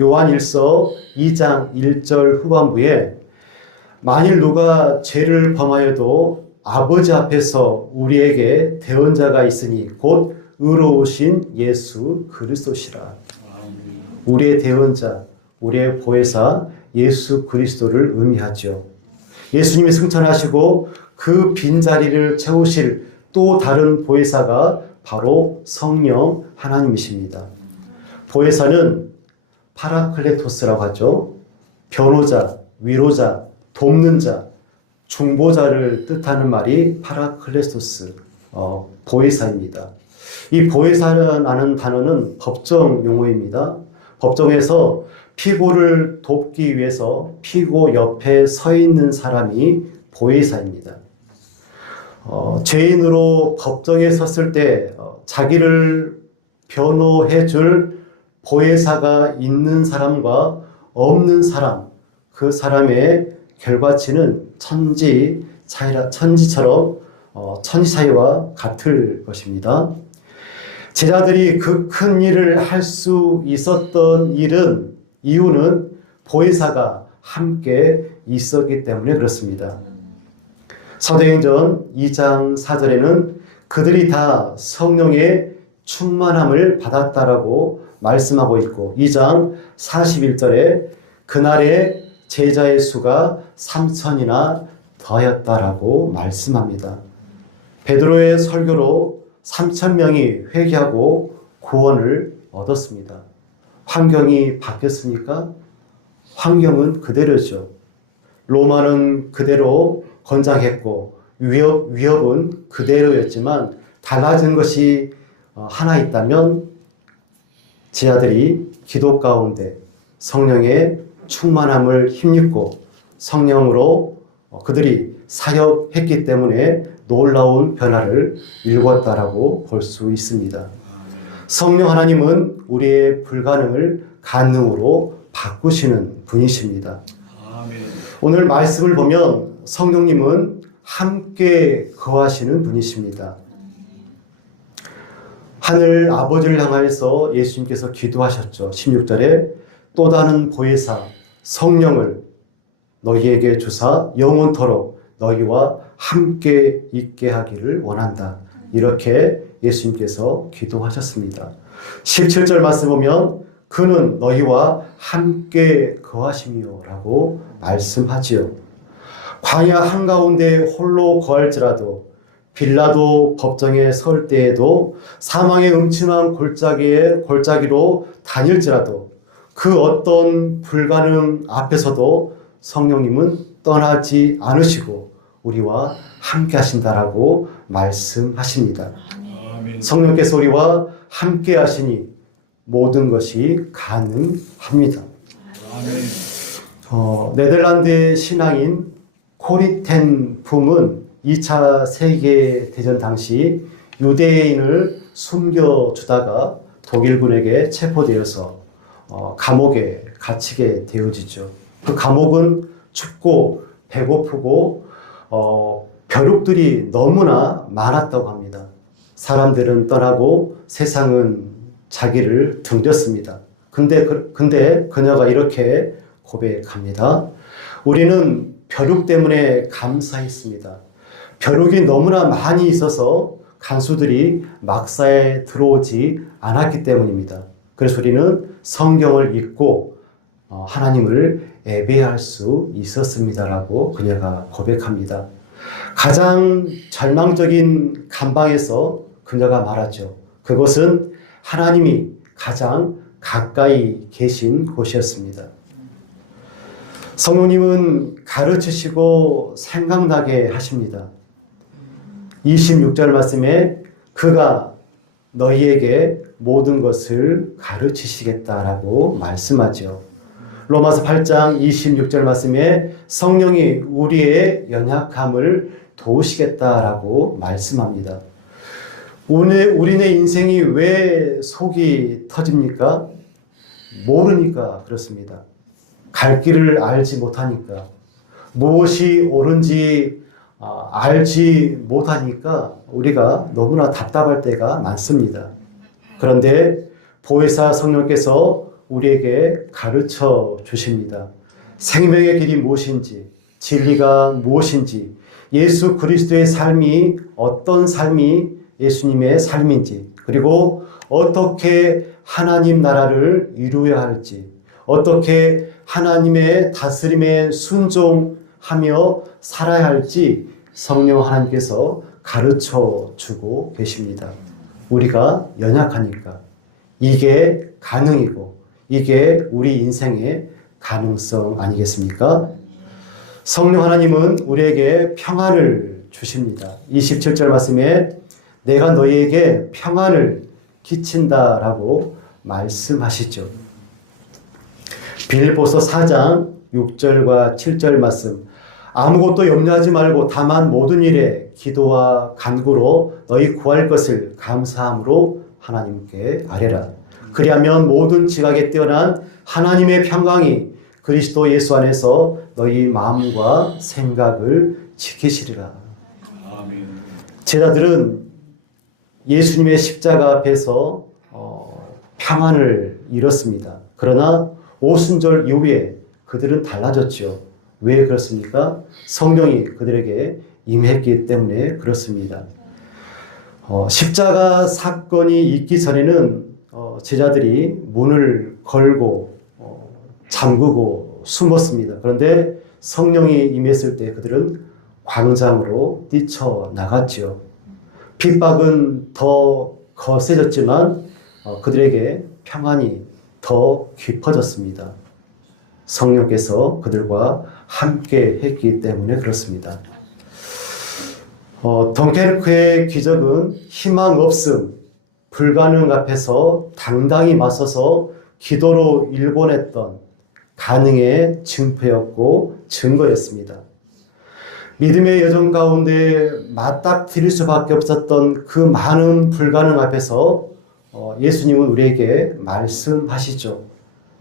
요한 1서 2장 1절 후반부에 만일 누가 죄를 범하여도 아버지 앞에서 우리에게 대언자가 있으니 곧 의로우신 예수 그리스도시라. 우리의 대언자, 우리의 보혜사 예수 그리스도를 의미하죠. 예수님이 승천하시고 그 빈자리를 채우실 또 다른 보혜사가 바로 성령 하나님이십니다. 보혜사는 파라클레토스라고 하죠. 변호자, 위로자, 돕는 자, 중보자를 뜻하는 말이 파라클레토스, 보혜사입니다. 이 보혜사라는 단어는 법정 용어입니다. 법정에서 피고를 돕기 위해서 피고 옆에 서 있는 사람이 보혜사입니다. 죄인으로 법정에 섰을 때 자기를 변호해 줄 보혜사가 있는 사람과 없는 사람, 그 사람의 결과치는 천지처럼 천지 차이와 같을 것입니다. 제자들이 그 큰 일을 할 수 있었던 이유는 보혜사가 함께 있었기 때문에 그렇습니다. 사도행전 2장 4절에는 그들이 다 성령의 충만함을 받았다라고 말씀하고 있고 2장 41절에 그날의 제자의 수가 3,000이나 더하였다라고 말씀합니다. 베드로의 설교로 3,000명이 회개하고 구원을 얻었습니다. 환경이 바뀌었습니까? 환경은 그대로죠. 로마는 그대로 건장했고 위협은 그대로였지만 달라진 것이 하나 있다면 제자들이 기도 가운데 성령의 충만함을 힘입고 성령으로 그들이 사역했기 때문에 놀라운 변화를 일궈왔다라고 볼 수 있습니다. 성령 하나님은 우리의 불가능을 가능으로 바꾸시는 분이십니다. 오늘 말씀을 보면 성령님은 함께 거하시는 분이십니다. 하늘 아버지를 향하여서 예수님께서 기도하셨죠. 16절에 또 다른 보혜사 성령을 너희에게 주사 영원토록 너희와 함께 있게 하기를 원한다. 이렇게 예수님께서 기도하셨습니다. 17절 말씀 보면 그는 너희와 함께 거하시며 라고 말씀하지요. 광야 한가운데 홀로 거할지라도 빌라도 법정에 설 때에도 사망의 음침한 골짜기로 다닐지라도 그 어떤 불가능 앞에서도 성령님은 떠나지 않으시고 우리와 함께 하신다라고 말씀하십니다. 성령께서 우리와 함께 하시니 모든 것이 가능합니다. 네덜란드의 신앙인 코리텐 붐은 2차 세계대전 당시 유대인을 숨겨주다가 독일군에게 체포되어서 감옥에 갇히게 되어지죠. 그 감옥은 춥고 배고프고 벼룩들이 너무나 많았다고 합니다. 사람들은 떠나고 세상은 자기를 등졌습니다. 근데 그녀가 이렇게 고백합니다. 우리는 벼룩 때문에 감사했습니다. 벼룩이 너무나 많이 있어서 간수들이 막사에 들어오지 않았기 때문입니다. 그래서 우리는 성경을 읽고 하나님을 예배할 수 있었습니다라고 그녀가 고백합니다. 가장 절망적인 감방에서 그녀가 말하죠. 그것은 하나님이 가장 가까이 계신 곳이었습니다. 성령님은 가르치시고 생각나게 하십니다. 26절 말씀에 그가 너희에게 모든 것을 가르치시겠다라고 말씀하죠. 로마서 8장 26절 말씀에 성령이 우리의 연약함을 도우시겠다라고 말씀합니다. 우리네 인생이 왜 속이 터집니까? 모르니까 그렇습니다. 갈 길을 알지 못하니까, 무엇이 옳은지 알지 못하니까 우리가 너무나 답답할 때가 많습니다. 그런데 보혜사 성령께서 우리에게 가르쳐 주십니다. 생명의 길이 무엇인지, 진리가 무엇인지, 예수 그리스도의 삶이 어떤 삶이 예수님의 삶인지, 그리고 어떻게 하나님 나라를 이루어야 할지, 어떻게 하나님의 다스림에 순종하며 살아야 할지 성령 하나님께서 가르쳐 주고 계십니다. 우리가 연약하니까 이게 가능이고 이게 우리 인생의 가능성 아니겠습니까? 성령 하나님은 우리에게 평안을 주십니다. 27절 말씀에 내가 너희에게 평안을 끼친다라고 말씀하시죠. 빌립보서 4장 6절과 7절 말씀 아무것도 염려하지 말고 다만 모든 일에 기도와 간구로 너희 구할 것을 감사함으로 하나님께 아뢰라. 그리하면 모든 지각에 뛰어난 하나님의 평강이 그리스도 예수 안에서 너희 마음과 생각을 지키시리라. 아멘. 제자들은 예수님의 십자가 앞에서 평안을 잃었습니다. 그러나 오순절 이후에 그들은 달라졌죠. 왜 그렇습니까? 성령이 그들에게 임했기 때문에 그렇습니다. 십자가 사건이 있기 전에는 제자들이 문을 걸고 잠그고 숨었습니다. 그런데 성령이 임했을 때 그들은 광장으로 뛰쳐나갔죠. 핍박은 더 거세졌지만 그들에게 평안이 더 깊어졌습니다. 성령께서 그들과 함께 했기 때문에 그렇습니다. 덩케르크의 기적은 희망 없음, 불가능 앞에서 당당히 맞서서 기도로 일궈냈던 가능의 증표였고 증거였습니다. 믿음의 여정 가운데 맞닥뜨릴 수밖에 없었던 그 많은 불가능 앞에서 예수님은 우리에게 말씀하시죠.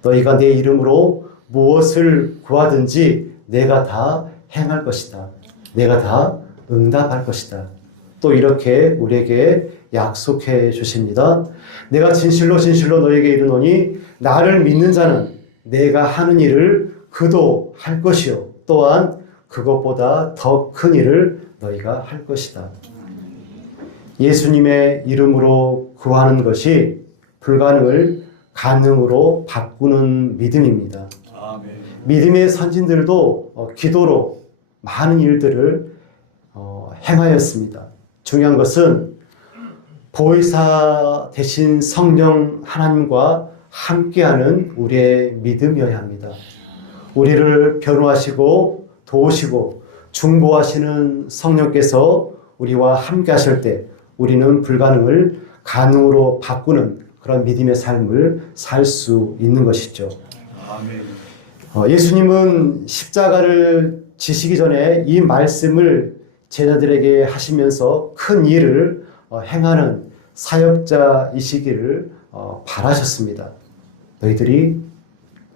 너희가 내 이름으로 무엇을 구하든지 내가 다 행할 것이다. 내가 다 응답할 것이다. 또 이렇게 우리에게 약속해 주십니다. 내가 진실로 진실로 너에게 이르노니 나를 믿는 자는 내가 하는 일을 그도 할 것이요 또한 그것보다 더 큰 일을 너희가 할 것이다. 예수님의 이름으로 구하는 것이 불가능을 가능으로 바꾸는 믿음입니다. 아멘. 믿음의 선진들도 기도로 많은 일들을 행하였습니다. 중요한 것은 보혜사 대신 성령 하나님과 함께하는 우리의 믿음이어야 합니다. 우리를 변호하시고 도우시고 중보하시는 성령께서 우리와 함께 하실 때 우리는 불가능을 가능으로 바꾸는 그런 믿음의 삶을 살 수 있는 것이죠. 아멘. 예수님은 십자가를 지시기 전에 이 말씀을 제자들에게 하시면서 큰 일을 행하는 사역자이시기를 바라셨습니다. 너희들이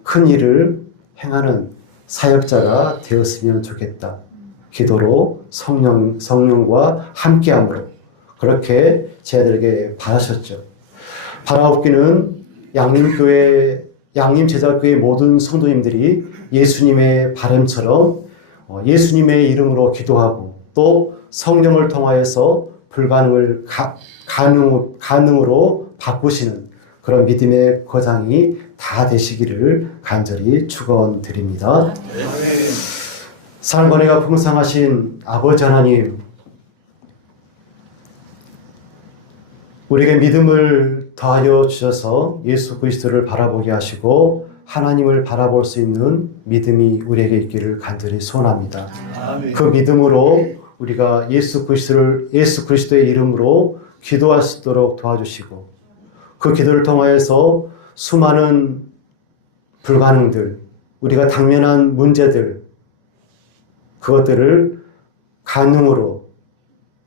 큰 일을 행하는 사역자가 되었으면 좋겠다. 기도로 성령과 함께함으로 그렇게 제자들에게 바라셨죠. 바라옵기는 양림제자교회 모든 성도님들이 예수님의 바람처럼 예수님의 이름으로 기도하고 또 성령을 통하여서 불가능을 가능으로 바꾸시는 그런 믿음의 거장이 다 되시기를 간절히 축원드립니다. 사랑과 은혜가 풍성하신 아버지 하나님, 우리에게 믿음을 더하여 주셔서 예수 그리스도를 바라보게 하시고 하나님을 바라볼 수 있는 믿음이 우리에게 있기를 간절히 소원합니다. 아멘. 그 믿음으로 우리가 예수 그리스도의 이름으로 기도할 수 있도록 도와주시고 그 기도를 통하여서 수많은 불가능들, 우리가 당면한 문제들, 그것들을 가능으로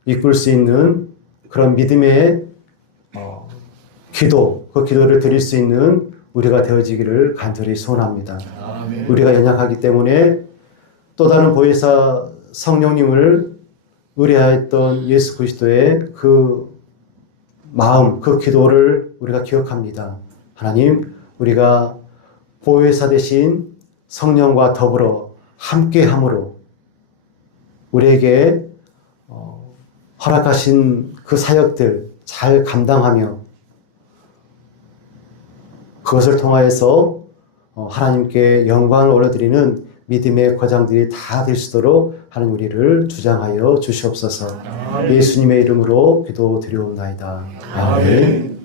이끌 수 있는 그런 믿음의 기도, 그 기도를 드릴 수 있는 우리가 되어지기를 간절히 소원합니다. 아멘. 우리가 연약하기 때문에 또 다른 보혜사 성령님을 의뢰하였던 예수 그리스도의 그 마음, 그 기도를 우리가 기억합니다. 하나님, 우리가 보혜사 대신 성령과 더불어 함께함으로 우리에게 허락하신 그 사역들 잘 감당하며 그것을 통하여서 하나님께 영광을 올려드리는 믿음의 거장들이 다 될 수 있도록 하나님 우리를 주장하여 주시옵소서. 예수님의 이름으로 기도드리옵나이다. 아멘.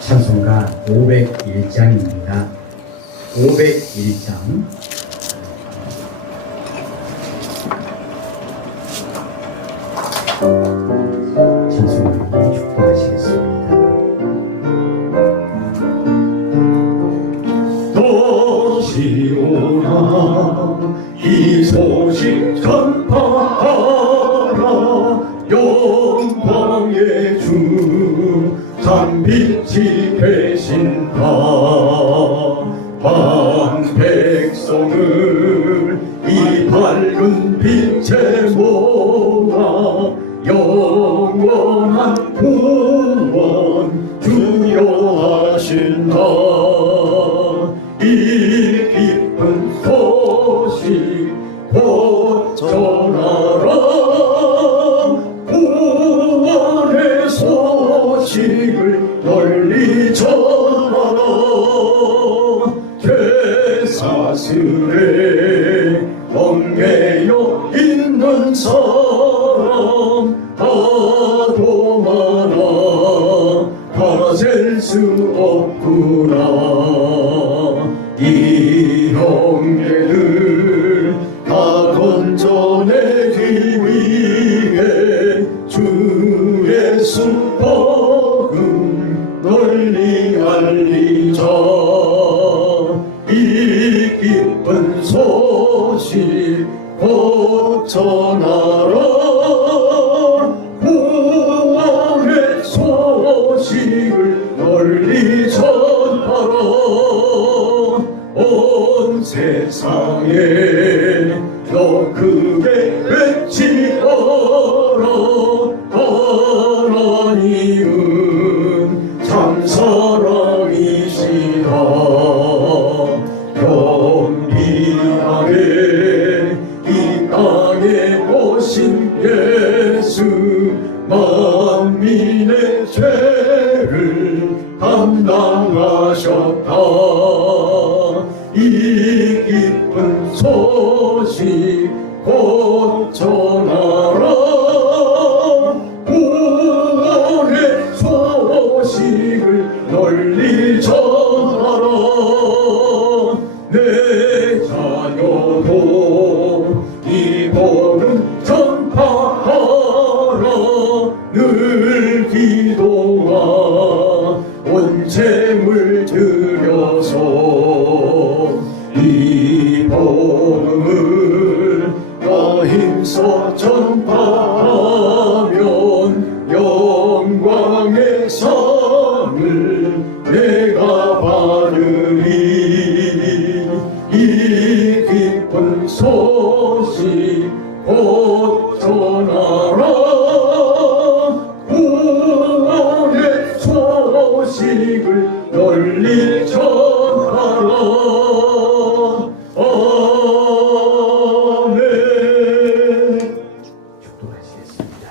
찬송가 501장입니다. 501장. 찬송가를 축복하시겠습니다. 다시 오라 이 소식 전파하라 영광의 주 참빛이 되신다 만 백성을 이 밝은 빛에 모아 영원한 구원 주여 하신다 이 기쁜 소식 곧 전하라 구원의 소식을 널리 전하라 죄사슬에 얽매여 있는 사람 나도 많아 다 셀 수 없구나 이 형제들 다 건져내기 예수 복음 널리 알리자. 이 기쁜 소식 곧 전하라. 구원의 소식을 널리 전하라. 온 세상에 너 크게 외치어라. 하나님은 참 사랑이시다. 경비하게 이 땅에 오신 예수, 만민의 죄를 담당하셨다. 이 기쁜 소식 곧 전하라. 구원의 소식을 널리 전하라. 내 자녀도 이 복음 전파하라. 늘 기도와 온 재물 들여서 이 복음을 다 힘써 전파하면 영광의 상을 내가 받으리. 이 기쁜 소식 곧 전하라. 구원의 소식을 널리 전하라. 아멘. 축도하시겠습니다.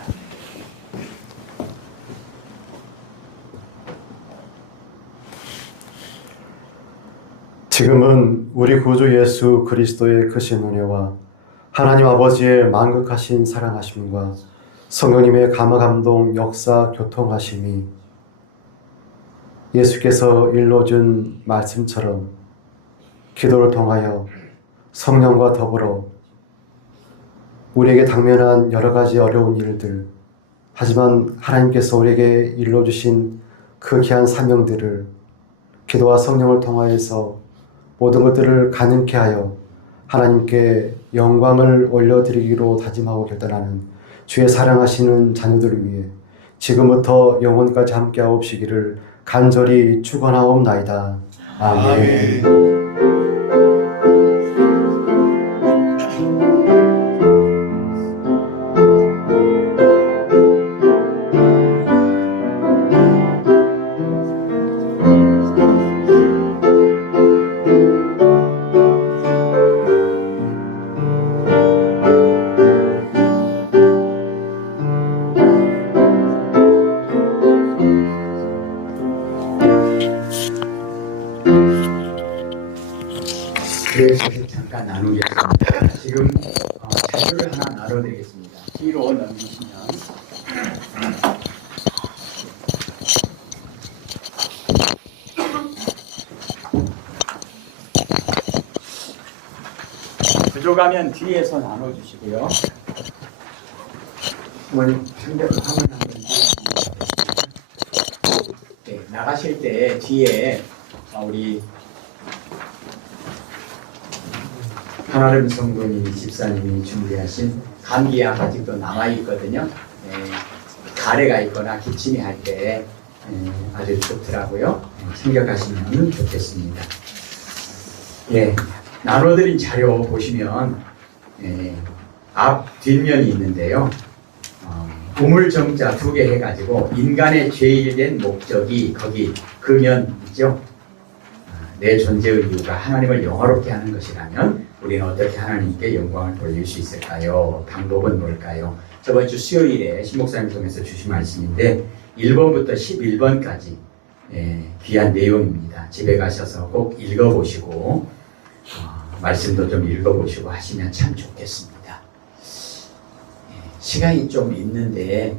지금은 우리 구주 예수 그리스도의 크신 은혜와 하나님 아버지의 만극하신 사랑하심과 성령님의 감화감동 역사 교통하심이 예수께서 일러준 말씀처럼 기도를 통하여 성령과 더불어 우리에게 당면한 여러 가지 어려운 일들, 하지만 하나님께서 우리에게 일러주신 그 귀한 사명들을 기도와 성령을 통하여서 모든 것들을 가능케 하여 하나님께 영광을 올려드리기로 다짐하고 결단하는 주의 사랑하시는 자녀들을 위해 지금부터 영원까지 함께하옵시기를 간절히 축원하옵나이다. 아멘. 그래서 잠깐 나누겠습니다. 지금 자료를 하나 나눠드리겠습니다. 뒤로 넘기시면 부족하면 뒤에서 나눠주시고요. 어머님 상대로 화면 한번 네, 나가실 때 뒤에 우리 하나름 성도님이 집사님이 준비하신 감기약 아직도 남아있거든요. 가래가 있거나 기침이 할 때 아주 좋더라고요. 챙겨가시면 좋겠습니다. 예, 나눠드린 자료 보시면 앞 뒷면이 있는데요. 우물정자 2개 해가지고 인간의 제일된 목적이 거기 그 면 있죠. 내 존재의 이유가 하나님을 영화롭게 하는 것이라면 우리는 어떻게 하나님께 영광을 돌릴 수 있을까요? 방법은 뭘까요? 저번 주 수요일에 신목사님 통해서 주신 말씀인데 1번부터 11번까지 귀한 내용입니다. 집에 가셔서 꼭 읽어보시고 말씀도 좀 읽어보시고 하시면 참 좋겠습니다. 시간이 좀 있는데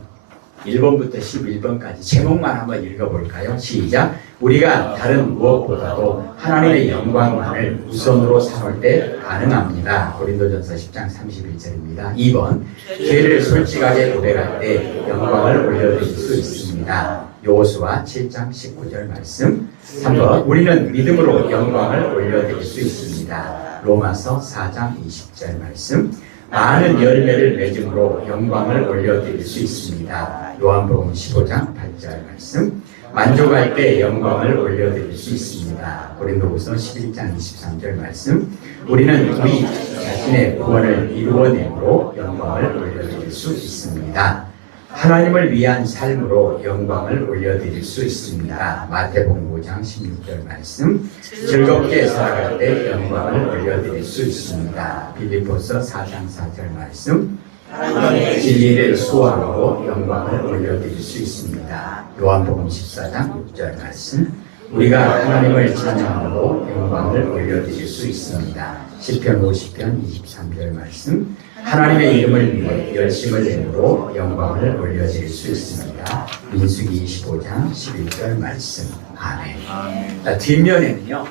1번부터 11번까지 제목만 한번 읽어볼까요? 시작. 우리가 다른 무엇보다도 하나님의 영광만을 우선으로 삼을 때 가능합니다. 고린도전서 10장 31절입니다. 2번. 죄를 솔직하게 고백할 때 영광을 올려드릴 수 있습니다. 여호수아 7장 19절 말씀. 3번. 우리는 믿음으로 영광을 올려드릴 수 있습니다. 로마서 4장 20절 말씀. 많은 열매를 맺음으로 영광을 올려드릴 수 있습니다. 요한복음 15장 8절 말씀. 만족할 때 영광을 올려드릴 수 있습니다. 고린도후서 11장 23절 말씀. 우리는 우리 자신의 구원을 이루어냄으로 영광을 올려드릴 수 있습니다. 하나님을 위한 삶으로 영광을 올려드릴 수 있습니다. 마태복음 5장 16절 말씀. 즐겁게 살아갈 때 영광을 올려드릴 수 있습니다. 빌립보서 4장 4절 말씀. 진리를 수호함으로 영광을 올려드릴 수 있습니다. 요한복음 14장 6절 말씀. 우리가 하나님을 찬양함으로 영광을 올려드릴 수 있습니다. 시편 50편 23절 말씀. 하나님의 이름을 위해 열심을 내므로 영광을 올려드릴 수 있습니다. 민수기 25장 11절 말씀. 아멘. 자, 뒷면에는요,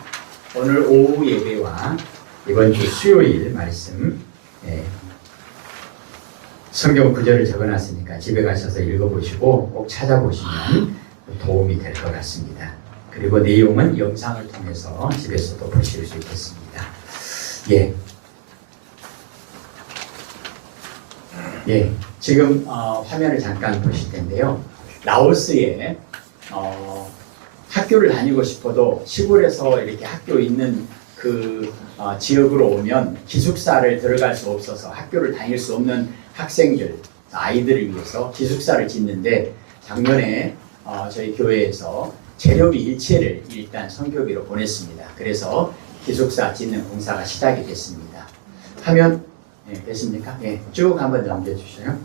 오늘 오후 예배와 이번 주 수요일 말씀, 성경 구절을 적어놨으니까 집에 가셔서 읽어보시고 꼭 찾아보시면 도움이 될 것 같습니다. 그리고 내용은 영상을 통해서 집에서도 보실 수 있겠습니다. 지금 화면을 잠깐 보실 텐데요. 라오스에 학교를 다니고 싶어도 시골에서 이렇게 학교 있는 그 지역으로 오면 기숙사를 들어갈 수 없어서 학교를 다닐 수 없는 학생들, 아이들을 위해서 기숙사를 짓는데 작년에 저희 교회에서 재료비 일체를 일단 선교비로 보냈습니다. 그래서 기숙사 짓는 공사가 시작이 됐습니다. 화면 됐습니까? 쭉 한번 넘겨주세요.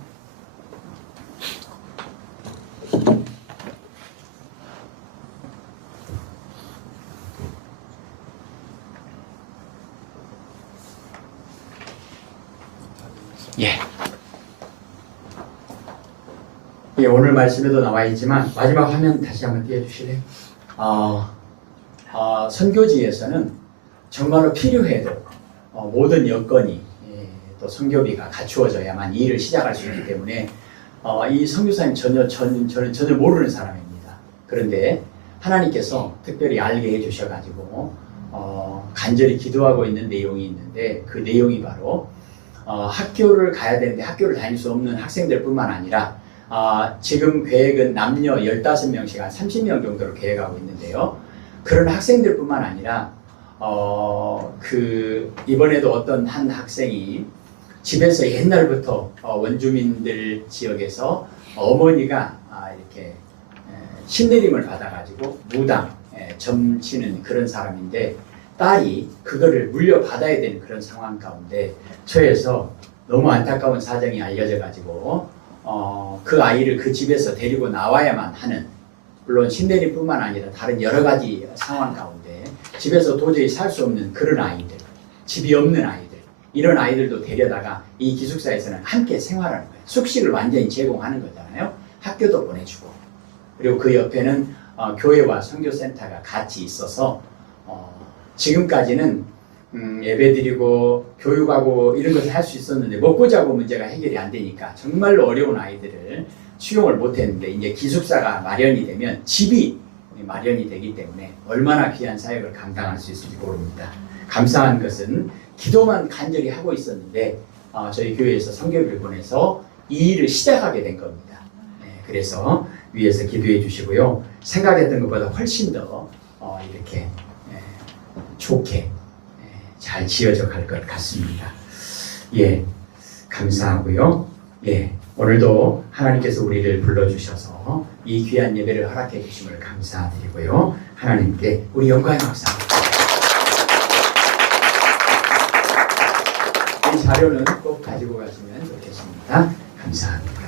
오늘 말씀에도 나와 있지만 마지막 화면 다시 한번 띄워주실래요? 선교지에서는 정말로 필요해도 모든 여건이 또 선교비가 갖추어져야만 이 일을 시작할 수 있기 때문에 이 선교사님 저는 전혀 모르는 사람입니다. 그런데 하나님께서 특별히 알게 해주셔가지고 간절히 기도하고 있는 내용이 있는데 그 내용이 바로 학교를 가야 되는데 학교를 다닐 수 없는 학생들뿐만 아니라 지금 계획은 남녀 15명씩 한 30명 정도로 계획하고 있는데요. 그런 학생들뿐만 아니라 이번에도 어떤 한 학생이 집에서 옛날부터 원주민들 지역에서 어머니가 이렇게 신내림을 받아가지고 무당 점치는 그런 사람인데 딸이 그거를 물려받아야 되는 그런 상황 가운데 처해서 너무 안타까운 사정이 알려져가지고 그 아이를 그 집에서 데리고 나와야만 하는, 물론 신내림뿐만 아니라 다른 여러 가지 상황 가운데 집에서 도저히 살 수 없는 그런 아이들, 집이 없는 아이들, 이런 아이들도 데려다가 이 기숙사에서는 함께 생활하는 거예요. 숙식을 완전히 제공하는 거잖아요. 학교도 보내주고, 그리고 그 옆에는 교회와 선교센터가 같이 있어서 지금까지는 예배드리고 교육하고 이런 것을 할 수 있었는데 먹고 자고 문제가 해결이 안 되니까 정말로 어려운 아이들을 수용을 못했는데 이제 기숙사가 마련이 되면 집이 마련이 되기 때문에 얼마나 귀한 사역을 감당할 수 있을지 모릅니다. 감사한 것은 기도만 간절히 하고 있었는데 저희 교회에서 선교비를 보내서 이 일을 시작하게 된 겁니다. 그래서 위에서 기도해 주시고요. 생각했던 것보다 훨씬 더 이렇게 좋게 잘 지어져 갈 것 같습니다. 감사하고요. 오늘도 하나님께서 우리를 불러주셔서 이 귀한 예배를 허락해 주심을 감사드리고요. 하나님께 우리 영광의 박수. 이 자료는 꼭 가지고 가시면 좋겠습니다. 감사합니다.